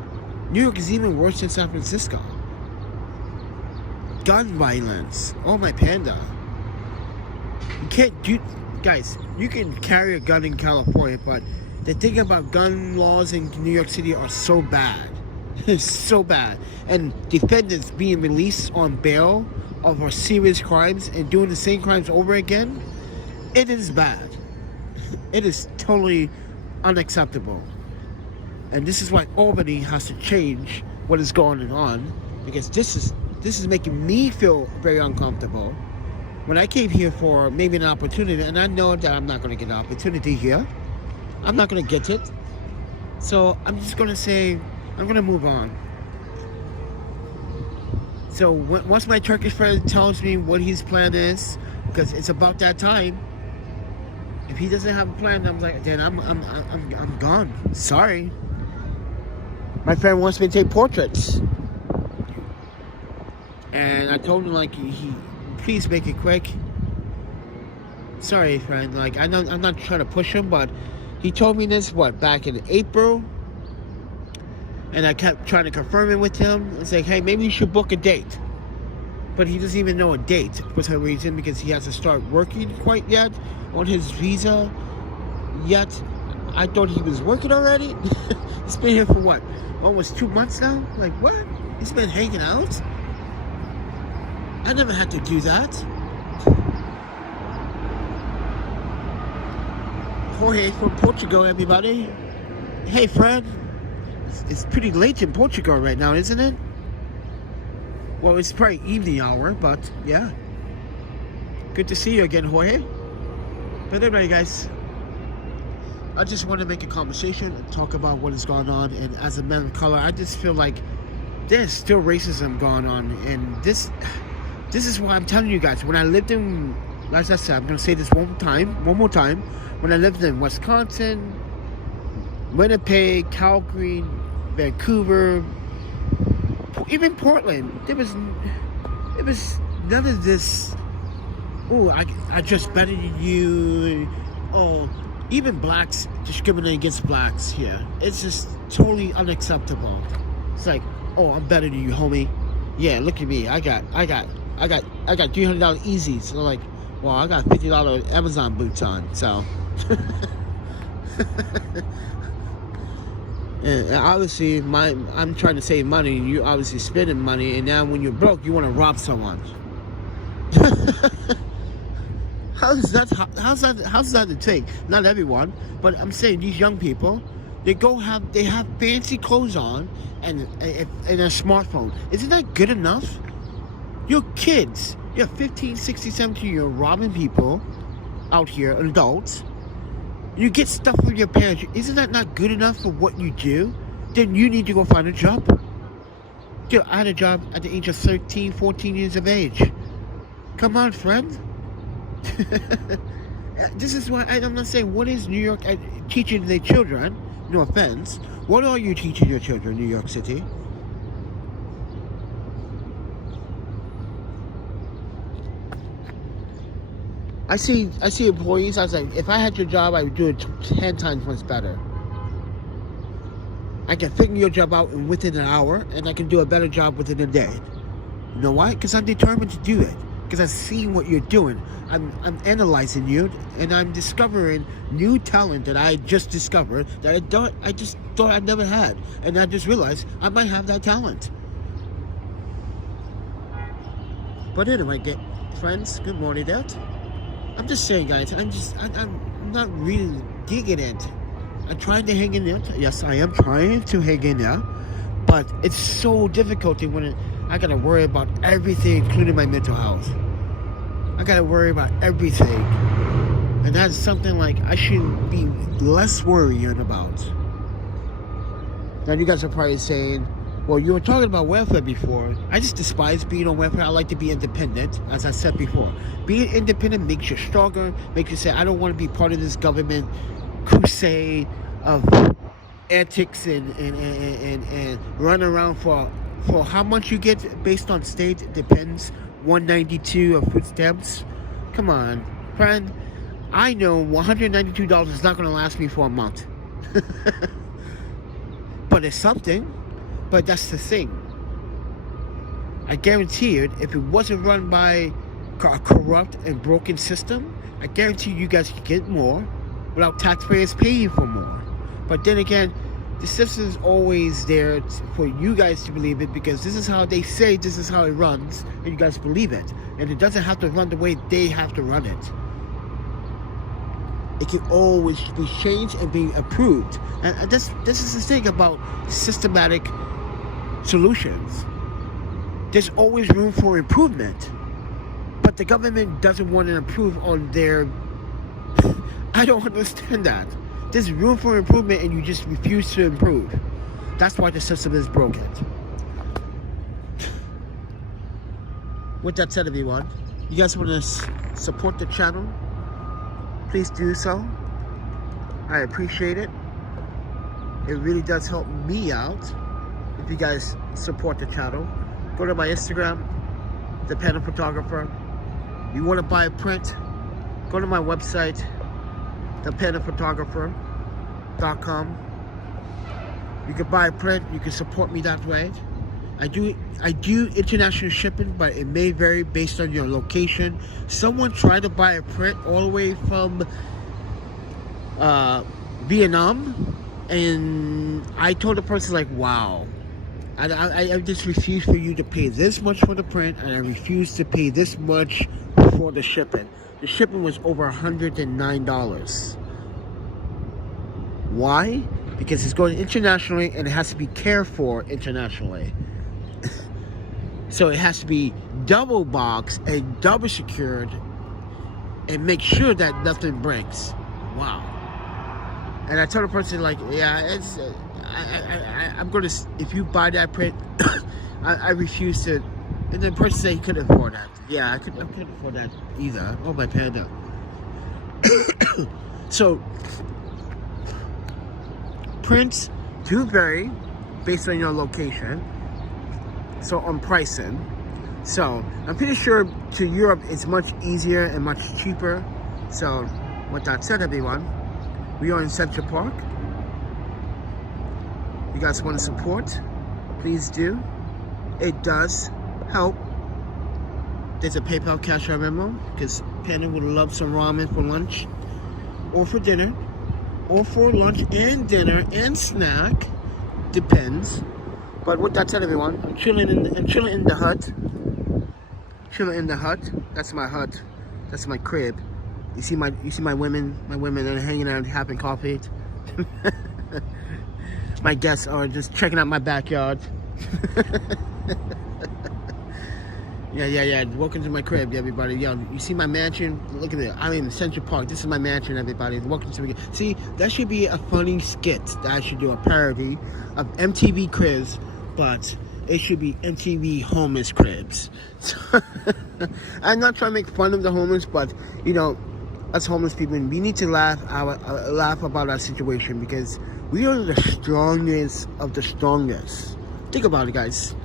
New York is even worse than San Francisco. Gun violence. Oh, my panda. You can't do... Guys, you can carry a gun in California, but the thing about gun laws in New York City are so bad. It's so bad. And defendants being released on bail over serious crimes and doing the same crimes over again, it is bad. It is totally unacceptable. And this is why Albany has to change what is going on, because this is making me feel very uncomfortable. When I came here for maybe an opportunity, and I know that I'm not going to get an opportunity here. I'm not going to get it. So I'm just going to say, I'm going to move on. So once my Turkish friend tells me what his plan is, because it's about that time, if he doesn't have a plan, I'm like, then I'm gone. Sorry. My friend wants me to take portraits, and I told him, like, please make it quick. Sorry, friend. Like, I'm not trying to push him, but he told me this, back in April, and I kept trying to confirm it with him. It's like, hey, maybe you should book a date. But he doesn't even know a date for some reason, because he has to start working quite yet on his visa. Yet, I thought he was working already. He's been here for what? Almost 2 months now? Like, what? He's been hanging out? I never had to do that. Jorge from Portugal, everybody. Hey, Fred. It's pretty late in Portugal right now, isn't it? Well, it's probably evening hour, but yeah. Good to see you again, Jorge. But anyway, guys, I just want to make a conversation and talk about what is going on. And as a man of color, I just feel like there's still racism going on. And this is why I'm telling you guys. When I lived in, like I said, I'm going to say this one more time. When I lived in Wisconsin, Winnipeg, Calgary, Vancouver, even Portland, there was none of this, oh, I just better than you. Oh, even blacks discriminating against blacks here. It's just totally unacceptable. It's like, oh, I'm better than you, homie. Yeah, look at me. I got $300 Yeezys. So like, well, I got $50 Amazon boots on. So, and obviously, I'm trying to save money. And you obviously spending money, and now when you're broke, you want to rob someone. How's that the thing? Not everyone, but I'm saying these young people, they have fancy clothes on and a smartphone. Isn't that good enough? You're kids. You're 15, 16, 17. You're robbing people out here, adults. You get stuff from your parents. Isn't that not good enough for what you do? Then you need to go find a job. Dude, I had a job at the age of 13, 14 years of age. Come on, friend. This is why I'm not saying, what is New York teaching their children? No offense. What are you teaching your children in New York City? I see employees, I was like, if I had your job, I would do it 10 times much better. I can figure your job out within an hour, and I can do a better job within a day. You know why? Because I'm determined to do it. Because I've seen what you're doing. I'm analyzing you, and I'm discovering new talent that I just discovered that I just thought I never had. And I just realized I might have that talent. But anyway, friends, good morning, Dad. I'm just saying, guys, I'm not really digging it. I'm trying to hang in there. Yes, I am trying to hang in there. But it's so difficult when I gotta worry about everything, including my mental health. I gotta worry about everything. And that's something like I should be less worrying about. Now you guys are probably saying, well, you were talking about welfare before. I just despise being on welfare. I like to be independent, as I said before. Being independent makes you stronger, makes you say, I don't want to be part of this government crusade of antics and run around for how much you get based on state. It depends. $192 of food stamps. Come on, friend. I know $192 is not going to last me for a month. But it's something. But that's the thing. I guarantee it, if it wasn't run by a corrupt and broken system, I guarantee you guys could get more without taxpayers paying for more. But then again, the system is always there for you guys to believe it, because this is how they say, this is how it runs, and you guys believe it. And it doesn't have to run the way they have to run it. It can always be changed and be approved. And this is the thing about systematic solutions. There's always room for improvement. But the government doesn't want to improve on their... I don't understand that. There's room for improvement and you just refuse to improve. That's why the system is broken. With that said, everyone, you guys want to support the channel? Please do so. I appreciate it. It really does help me out if you guys support the channel. Go to my Instagram, ThePandaPhotographer. You want to buy a print? Go to my website, ThePandaPhotographer.com. You can buy a print. You can support me that way. I do international shipping, but it may vary based on your location. Someone tried to buy a print all the way from Vietnam, and I told the person, like, wow, I just refuse for you to pay this much for the print, and I refuse to pay this much for the shipping. The shipping was over $109. Why? Because it's going internationally and it has to be cared for internationally. So it has to be double boxed and double secured and make sure that nothing breaks. Wow. And I told the person, like, yeah, it's I'm gonna, if you buy that print, I refuse to. And the person said he couldn't afford that. Yeah, I couldn't afford that either. Oh, my panda. So prints do vary based on your location. So on pricing. So I'm pretty sure to Europe it's much easier and much cheaper. So with that said, everyone, we are in Central Park. You guys want to support? Please do. It does help. There's a PayPal, Cash, or Venmo, because Panda would love some ramen for lunch or for dinner, or for lunch and dinner and snack, depends. But with that said, everyone, I'm chilling in the hut. Chilling in the hut. That's my hut. That's my crib. You see my women. My women are hanging out, having coffee. My guests are just checking out my backyard. Yeah. Welcome to my crib, everybody. Yo, you see my mansion? Look at it. I'm in Central Park. This is my mansion, everybody. Welcome to me. See, that should be a funny skit that I should do, a parody of MTV Cribs, but it should be MTV Homeless Cribs. So, I'm not trying to make fun of the homeless, but you know, us homeless people, we need to laugh about our situation, because we are the strongest of the strongest. Think about it, guys.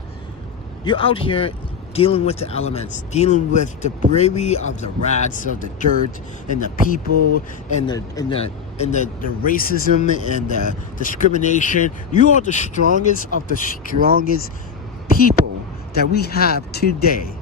You're out here dealing with the elements, dealing with the bravery of the rats, of the dirt, and the people, and the racism and the discrimination. You are the strongest of the strongest people that we have today.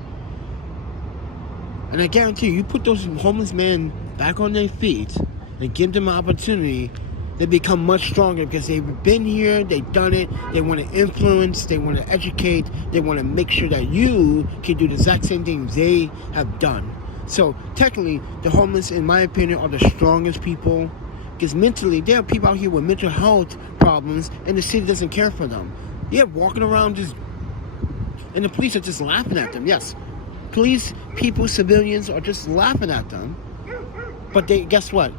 And I guarantee you put those homeless men back on their feet and give them an opportunity, they become much stronger because they've been here, they've done it, they want to influence, they want to educate, they want to make sure that you can do the exact same thing they have done. So technically, the homeless, in my opinion, are the strongest people, because mentally, there are people out here with mental health problems and the city doesn't care for them. Yeah, walking around just, and the police are just laughing at them. Yes, police, people, civilians are just laughing at them. But they, guess what?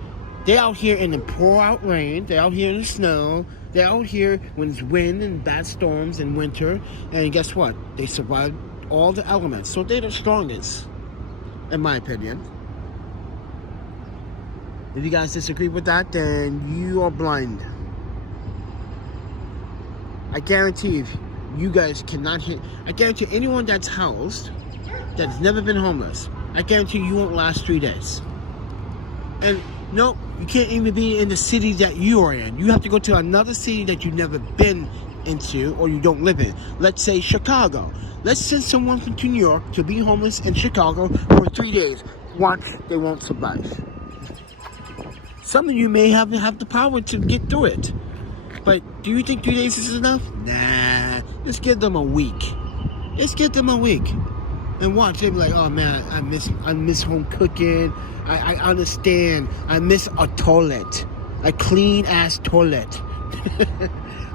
They're out here in the pour out rain. They're out here in the snow. They're out here when it's wind and bad storms in winter. And guess what? They survived all the elements. So they're the strongest, in my opinion. If you guys disagree with that, then you are blind. I guarantee if you guys cannot hit, I guarantee anyone that's housed, that's never been homeless, I guarantee you won't last 3 days. And no, you can't even be in the city that you are in. You have to go to another city that you've never been into or you don't live in. Let's say Chicago. Let's send someone from New York to be homeless in Chicago for 3 days. Watch, they won't survive. Some of you may have the power to get through it. But do you think 3 days is enough? Nah, just give them a week. Just give them a week. And watch, they'll be like, oh man, I miss home cooking. I understand. I miss a toilet. A clean ass toilet.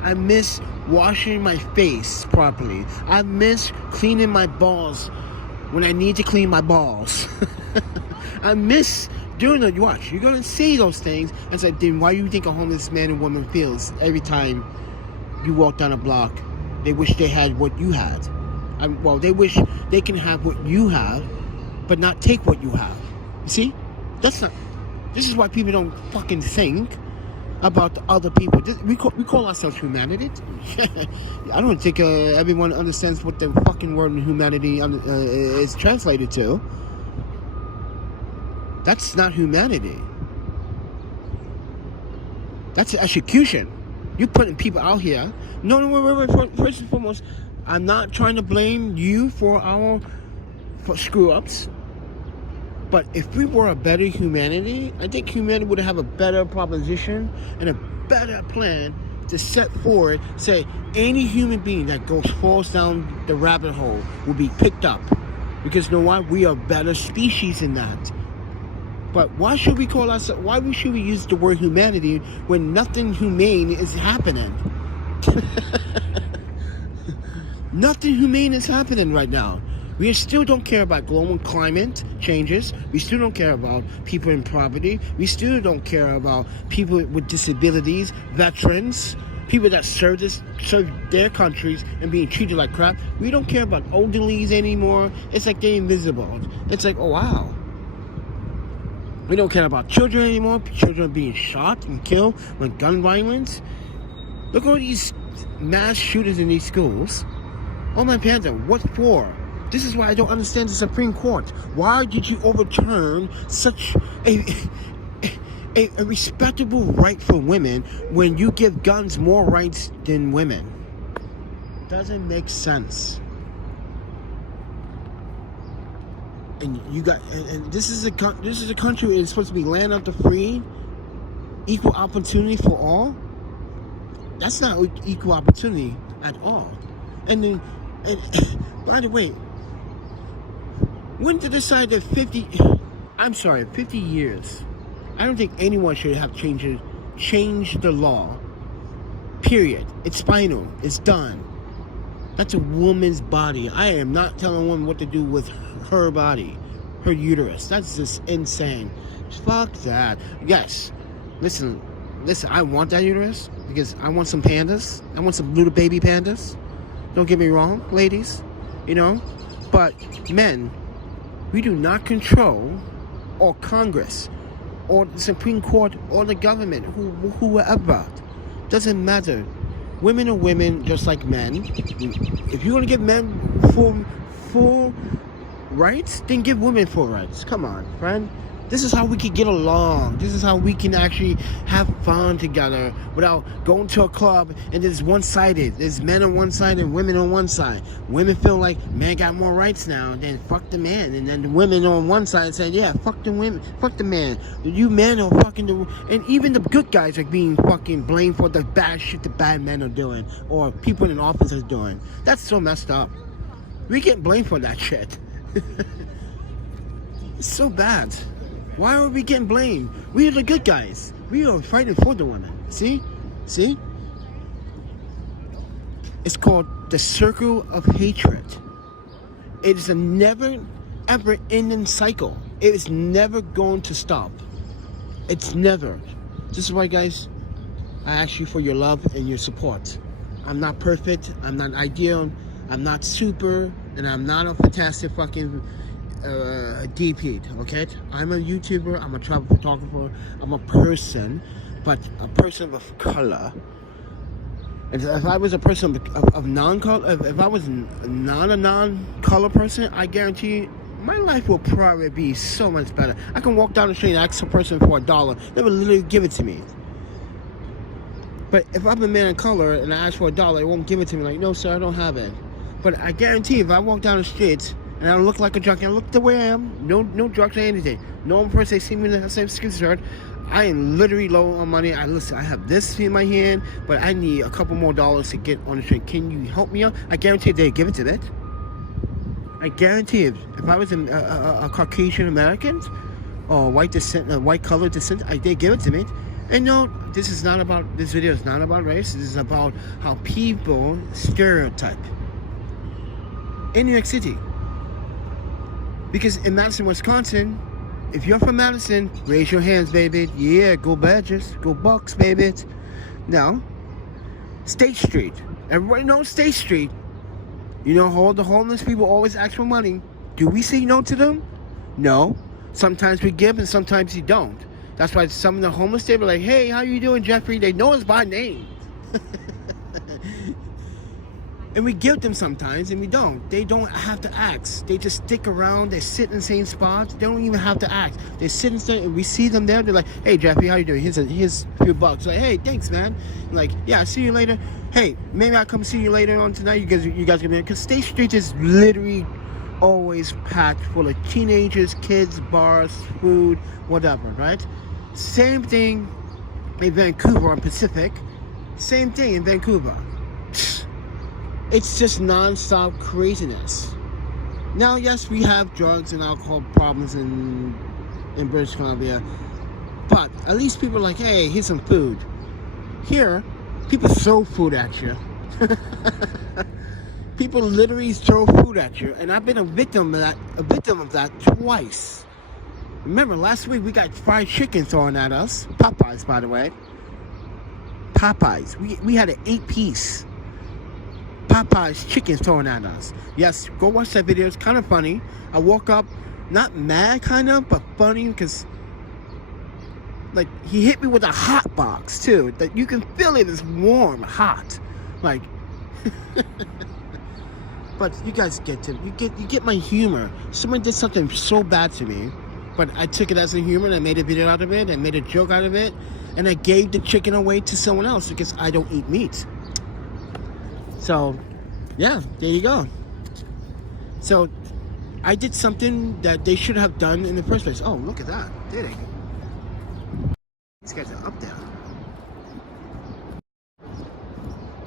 I miss washing my face properly. I miss cleaning my balls when I need to clean my balls. I miss doing it. Watch, you're gonna see those things and say, then why do you think a homeless man and woman feels every time you walk down a block? They wish they had what you had. Well, they wish they can have what you have, but not take what you have. You see? This is why people don't fucking think about the other people. We call ourselves humanity. I don't think everyone understands what the fucking word humanity is translated to. That's not humanity. That's execution. You're putting people out here. No, wait. First and foremost, I'm not trying to blame you for screw-ups. But if we were a better humanity, I think humanity would have a better proposition and a better plan to set forward. Say, any human being that falls down the rabbit hole will be picked up. Because you know what? We are a better species in that. But why should we call ourselves? Why should we use the word humanity when nothing humane is happening? Nothing humane is happening right now. We still don't care about global climate changes. We still don't care about people in poverty. We still don't care about people with disabilities, veterans, people that serve their countries and being treated like crap. We don't care about elderlies anymore. It's like they're invisible. It's like, oh wow. We don't care about children anymore. Children being shot and killed with gun violence. Look at all these mass shooters in these schools. Oh my Panda, what for? This is why I don't understand the Supreme Court. Why did you overturn such a respectable right for women when you give guns more rights than women? Doesn't make sense. And you got, and this is a country that is supposed to be land of the free, equal opportunity for all. That's not equal opportunity at all. And by the way, when to decide that 50 years, I don't think anyone should have changed the law. Period. It's final. It's done. That's a woman's body. I am not telling a woman what to do with her body, her uterus. That's just insane. Fuck that. Yes. Listen, I want that uterus because I want some pandas. I want some little baby pandas. Don't get me wrong, ladies. You know? But men, we do not control, or Congress, or the Supreme Court, or the government, whoever. Doesn't matter. Women are women just like men. If you want to give men full rights, then give women full rights. Come on, friend. This is how we can get along. This is how we can actually have fun together without going to a club and it's one-sided. There's men on one side and women on one side. Women feel like man got more rights now, then fuck the man. And then the women on one side say, yeah, fuck the women, fuck the man. You men are fucking the... And even the good guys are being fucking blamed for the bad shit the bad men are doing or people in office are doing. That's so messed up. We get blamed for that shit. It's so bad. Why are we getting blamed? We are the good guys. We are fighting for the women. See? See? It's called the circle of hatred. It is a never, ever ending cycle. It is never going to stop. It's never. This is why, guys, I ask you for your love and your support. I'm not perfect. I'm not ideal. I'm not super. And I'm not a fantastic fucking... DP, okay? I'm a YouTuber, I'm a travel photographer, I'm a person, but a person of color. If I was a person of non-color, if I was not a non-color person, I guarantee my life will probably be so much better. I can walk down the street and ask a person for $1, they will literally give it to me. But if I'm a man of color and I ask for $1, they won't give it to me. Like, no sir, I don't have it. But I guarantee if I walk down the street and I look like a junkie, I look the way I am, no drugs or anything. No one person see me in the same skin shirt. I am literally low on money. I have this in my hand, but I need a couple more dollars to get on the train. Can you help me out? I guarantee they'd give it to it. I guarantee if I was a Caucasian American or white descent, white color descent, they'd give it to me. And no, this video is not about race. This is about how people stereotype in New York City. Because in Madison, Wisconsin, if you're from Madison, raise your hands, baby. Yeah, go Badgers, go Bucks, baby. Now, State Street. Everybody knows State Street. You know, all the homeless people always ask for money. Do we say no to them? No. Sometimes we give and sometimes we don't. That's why some of the homeless, they were like, hey, how you doing, Jeffrey? They know us by name. And we give them sometimes, and we don't. They don't have to ask. They just stick around. They sit in the same spots. They don't even have to ask. They sit and we see them there. They're like, hey, Jeffrey, how you doing? Here's a few bucks. Like, hey, thanks, man. I'm like, yeah, I'll see you later. Hey, maybe I'll come see you later on tonight. You guys can be, because State Street is literally always packed full of teenagers, kids, bars, food, whatever, right? Same thing in Vancouver on Pacific. Same thing in Vancouver. It's just non-stop craziness. Now, yes, we have drugs and alcohol problems in British Columbia, but at least people are like, hey, here's some food. Here, people throw food at you. People literally throw food at you, and I've been a victim of that twice. Remember, last week we got fried chicken thrown at us. Popeyes, by the way. Popeyes. We had an 8-piece Popeyes chicken thrown at us. Yes, go watch that video. It's kind of funny. I woke up not mad, kind of, but funny because, like, he hit me with a hot box too. That you can feel it is warm, hot, like. But you guys get you get my humor. Someone did something so bad to me, but I took it as a humor and I made a video out of it. I made a joke out of it, and I gave the chicken away to someone else because I don't eat meat. So, yeah, there you go. So, I did something that they should have done in the first place. Oh, look at that. Did they? These guys are up there.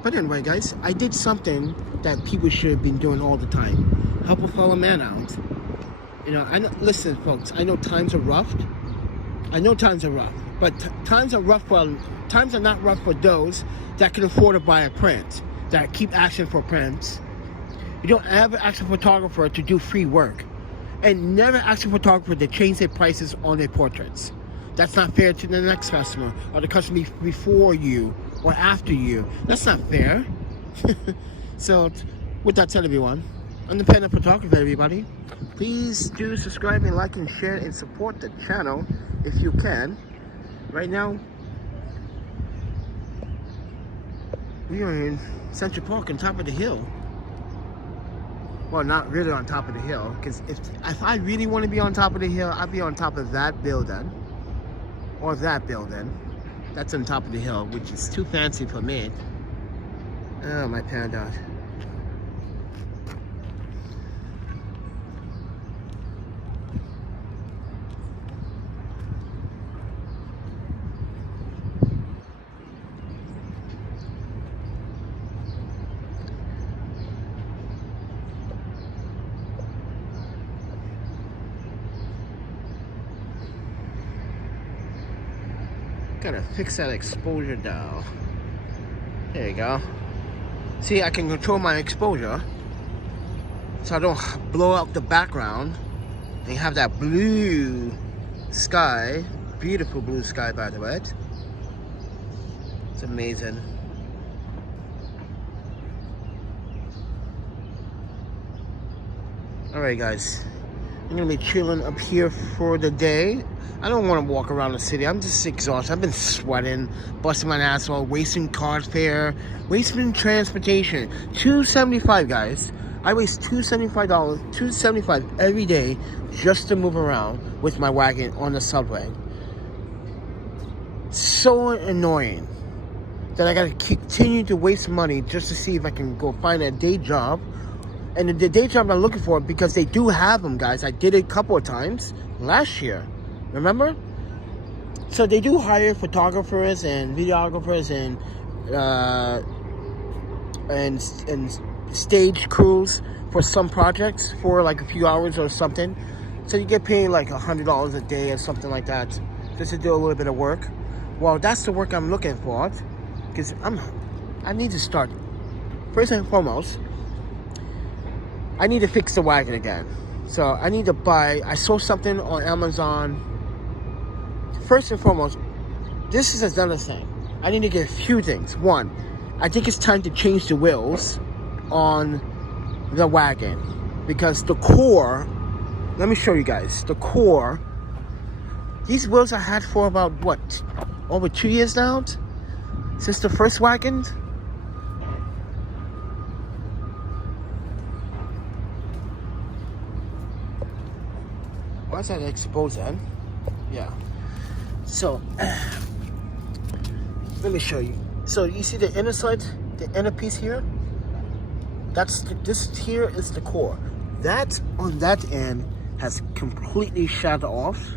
But anyway, guys, I did something that people should have been doing all the time. Help a fellow man out. You know, listen, folks, I know times are rough. I know times are rough. But times are not rough for those that can afford to buy a print, that keep asking for prints. You don't ever ask a photographer to do free work, and never ask a photographer to change their prices on their portraits. That's not fair to the next customer or the customer before you or after you. That's not fair. So, with that said, everyone, I'm the Panda Photographer, everybody. Please do subscribe and like and share and support the channel if you can. Right now, we are in Central Park on top of the hill. Well, not really on top of the hill, because if I really want to be on top of the hill, I'd be on top of that building, or that building. That's on top of the hill, which is too fancy for me. Oh, my Panda. Gotta fix that exposure dial. There you go. See, I can control my exposure so I don't blow out the background and have that blue sky. Beautiful blue sky, by the way. It's amazing. Alright guys, I'm gonna be chilling up here for the day. I don't want to walk around the city. I'm just exhausted. I've been sweating, busting my ass off, wasting car fare, wasting transportation. $275, guys. I waste $275 every day just to move around with my wagon on the subway. So annoying that I gotta continue to waste money just to see if I can go find a day job. And the day job I'm looking for, because they do have them, guys. I did it a couple of times last year. Remember? So they do hire photographers and videographers and stage crews for some projects for like a few hours or something. So you get paid like $100 a day or something like that just to do a little bit of work. Well, that's the work I'm looking for, because I need to start. First and foremost, I need to fix the wagon again. So I need to buy. I saw something on Amazon. First and foremost, this is another thing. I need to get a few things. One, I think it's time to change the wheels on the wagon, because the core, let me show you guys, the core, these wheels I had for about, what, over 2 years now? Since the first wagon? Why is that exposed then? Yeah. So, let me show you. So you see the inner side, the inner piece here? This here is the core. That on that end has completely shut off.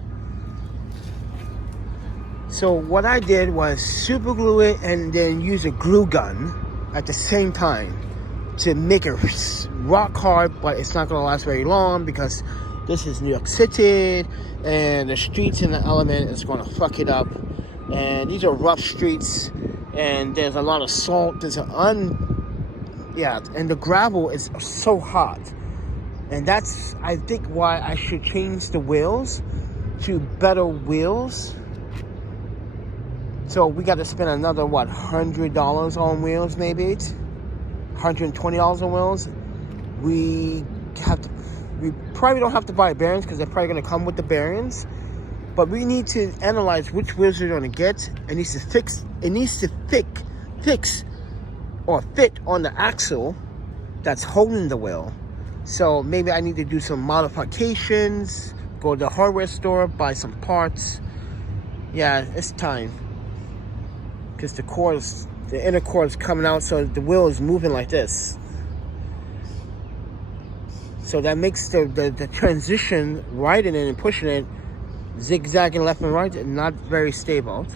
So what I did was super glue it and then use a glue gun at the same time to make it rock hard, but it's not gonna last very long because this is New York City, and the streets in the element is going to fuck it up. And these are rough streets, and there's a lot of salt. There's and the gravel is so hot. And that's, I think, why I should change the wheels to better wheels. So we got to spend another, what, $100 on wheels, maybe? $120 on wheels. We probably don't have to buy bearings because they're probably going to come with the bearings. But we need to analyze which wheels we're going to get. It needs to fix or fit on the axle that's holding the wheel. So maybe I need to do some modifications, go to the hardware store, buy some parts. Yeah, it's time. Because the inner core is coming out, so the wheel is moving like this. So that makes the transition, riding it and pushing it, zigzagging left and right, and not very stable.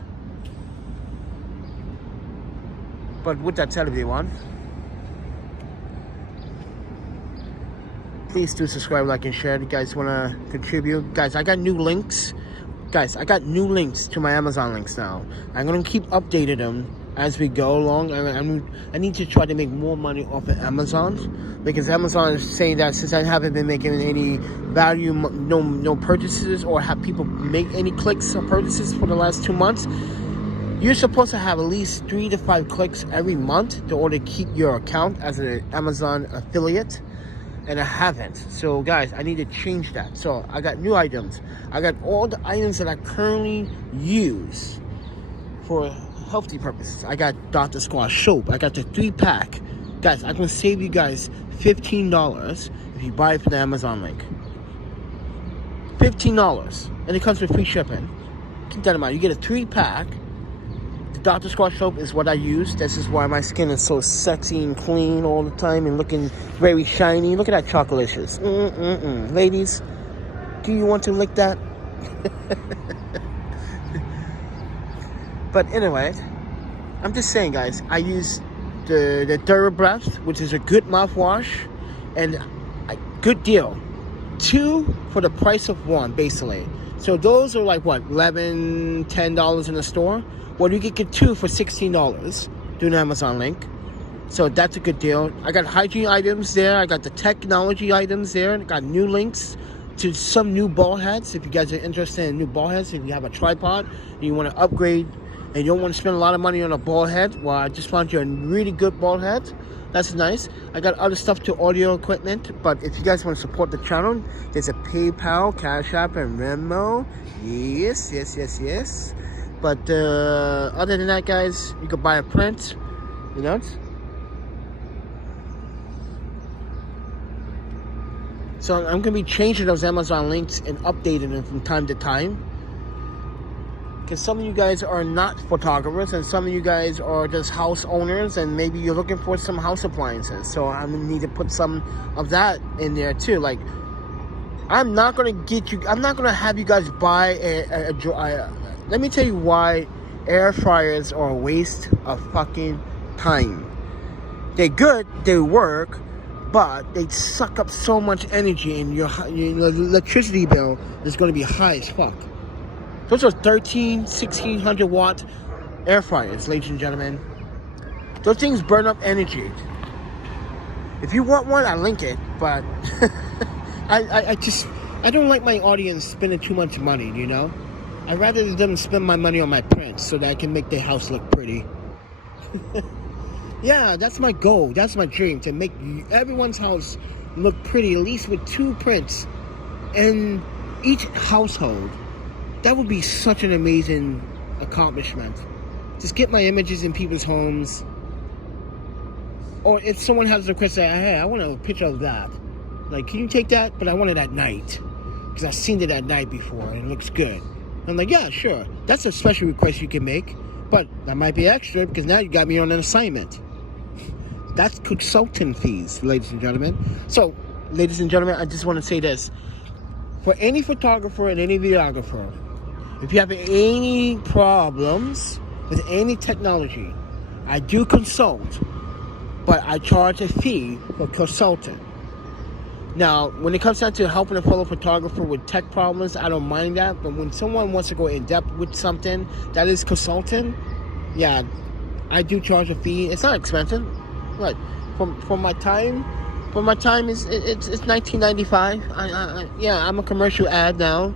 But with that said, everyone, please do subscribe, like, and share. If you guys want to contribute. Guys, I got new links. Guys, I got new links to my Amazon links now. I'm going to keep updating them as we go along. I need to try to make more money off of Amazon, because Amazon is saying that since I haven't been making any value, no purchases, or have people make any clicks or purchases for the last 2 months, you're supposed to have at least 3 to 5 clicks every month in order to keep your account as an Amazon affiliate. And I haven't. So guys, I need to change that. So I got new items. I got all the items that I currently use for healthy purposes. I got Dr. Squatch soap. I got the 3-pack. Guys, I can save you guys $15 if you buy it from the Amazon link. $15, and it comes with free shipping. Keep that in mind. You get a 3-pack. The Dr. Squatch soap is what I use. This is why my skin is so sexy and clean all the time and looking very shiny. Look at that chocolicious. Ladies, do you want to lick that? But anyway, I'm just saying, guys, I use the TheraBreath, which is a good mouthwash, and a good deal. 2 for the price of 1, basically. So those are like, what, $11, $10 in the store? Well, you can get 2 for $16 through the Amazon link. So that's a good deal. I got hygiene items there. I got the technology items there. I got new links to some new ball heads. If you guys are interested in new ball heads, if you have a tripod and you want to upgrade and you don't want to spend a lot of money on a ball head, well, I just found you a really good ball head. That's nice. I got other stuff to audio equipment, but if you guys want to support the channel, there's a PayPal, Cash App, and Venmo. Yes. But other than that, guys, you can buy a print, you know. So I'm going to be changing those Amazon links and updating them from time to time. Because some of you guys are not photographers, and some of you guys are just house owners, and maybe you're looking for some house appliances. So I'm going to need to put some of that in there too. Like, I'm not going to have you guys buy let me tell you why air fryers are a waste of fucking time. They're good, they work, but they suck up so much energy, and your electricity bill is going to be high as fuck. Those are 1600 watt air fryers, ladies and gentlemen. Those things burn up energy. If you want one, I'll link it, but I don't like my audience spending too much money, you know? I'd rather them spend my money on my prints so that I can make their house look pretty. Yeah, that's my goal. That's my dream, to make everyone's house look pretty, at least with 2 prints in each household. That would be such an amazing accomplishment. Just get my images in people's homes. Or if someone has a request, say, hey, I want a picture of that. Like, can you take that? But I want it at night. Because I've seen it at night before and it looks good. I'm like, yeah, sure. That's a special request you can make. But that might be extra because now you got me on an assignment. That's consultant fees, ladies and gentlemen. So, ladies and gentlemen, I just want to say this. For any photographer and any videographer, if you have any problems with any technology, I do consult, but I charge a fee for consulting. Now, when it comes down to helping a fellow photographer with tech problems, I don't mind that. But when someone wants to go in depth with something that is consulting, yeah, I do charge a fee. It's not expensive. What? For my time? For my time, it's $19.95. Yeah, I'm a commercial ad now.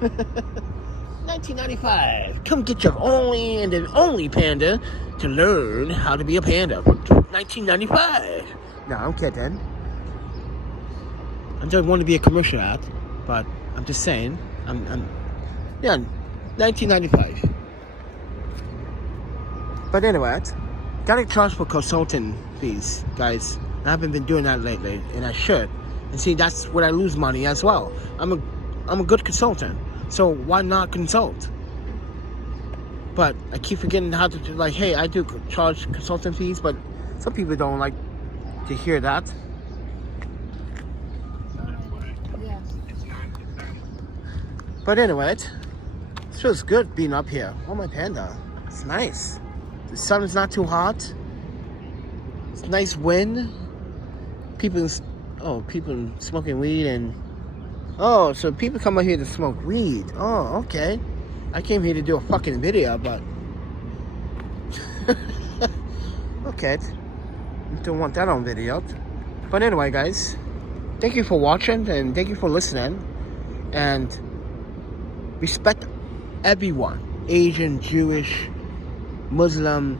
$19.95. Come get your only and then only panda to learn how to be a panda for $19.95. No, I'm kidding. I don't want to be a commercial ad, but I'm just saying. Yeah, $19.95. But anyway, gotta charge for consulting fees, guys. I haven't been doing that lately, and I should. And see, that's where I lose money as well. I'm a good consultant, so why not consult? But I keep forgetting how to do, like, hey, I do charge consultant fees, but some people don't like to hear that. But anyway, it feels good being up here. Oh, my panda. It's nice. The sun is not too hot. It's nice wind. People smoking weed and... Oh, so people come out here to smoke weed. Oh, okay. I came here to do a fucking video, but... Okay. Don't want that on video. But anyway, guys. Thank you for watching and thank you for listening. And... respect everyone. Asian, Jewish, Muslim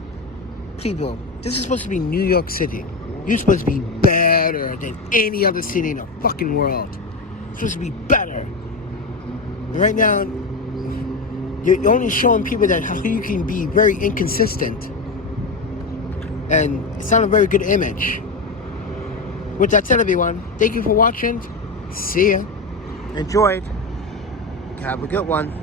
people. This is supposed to be New York City. You're supposed to be better than any other city in the fucking world. It's supposed to be better. And right now, you're only showing people that how you can be very inconsistent. And it's not a very good image. With that said, everyone, thank you for watching. See ya. Enjoyed. Have a good one.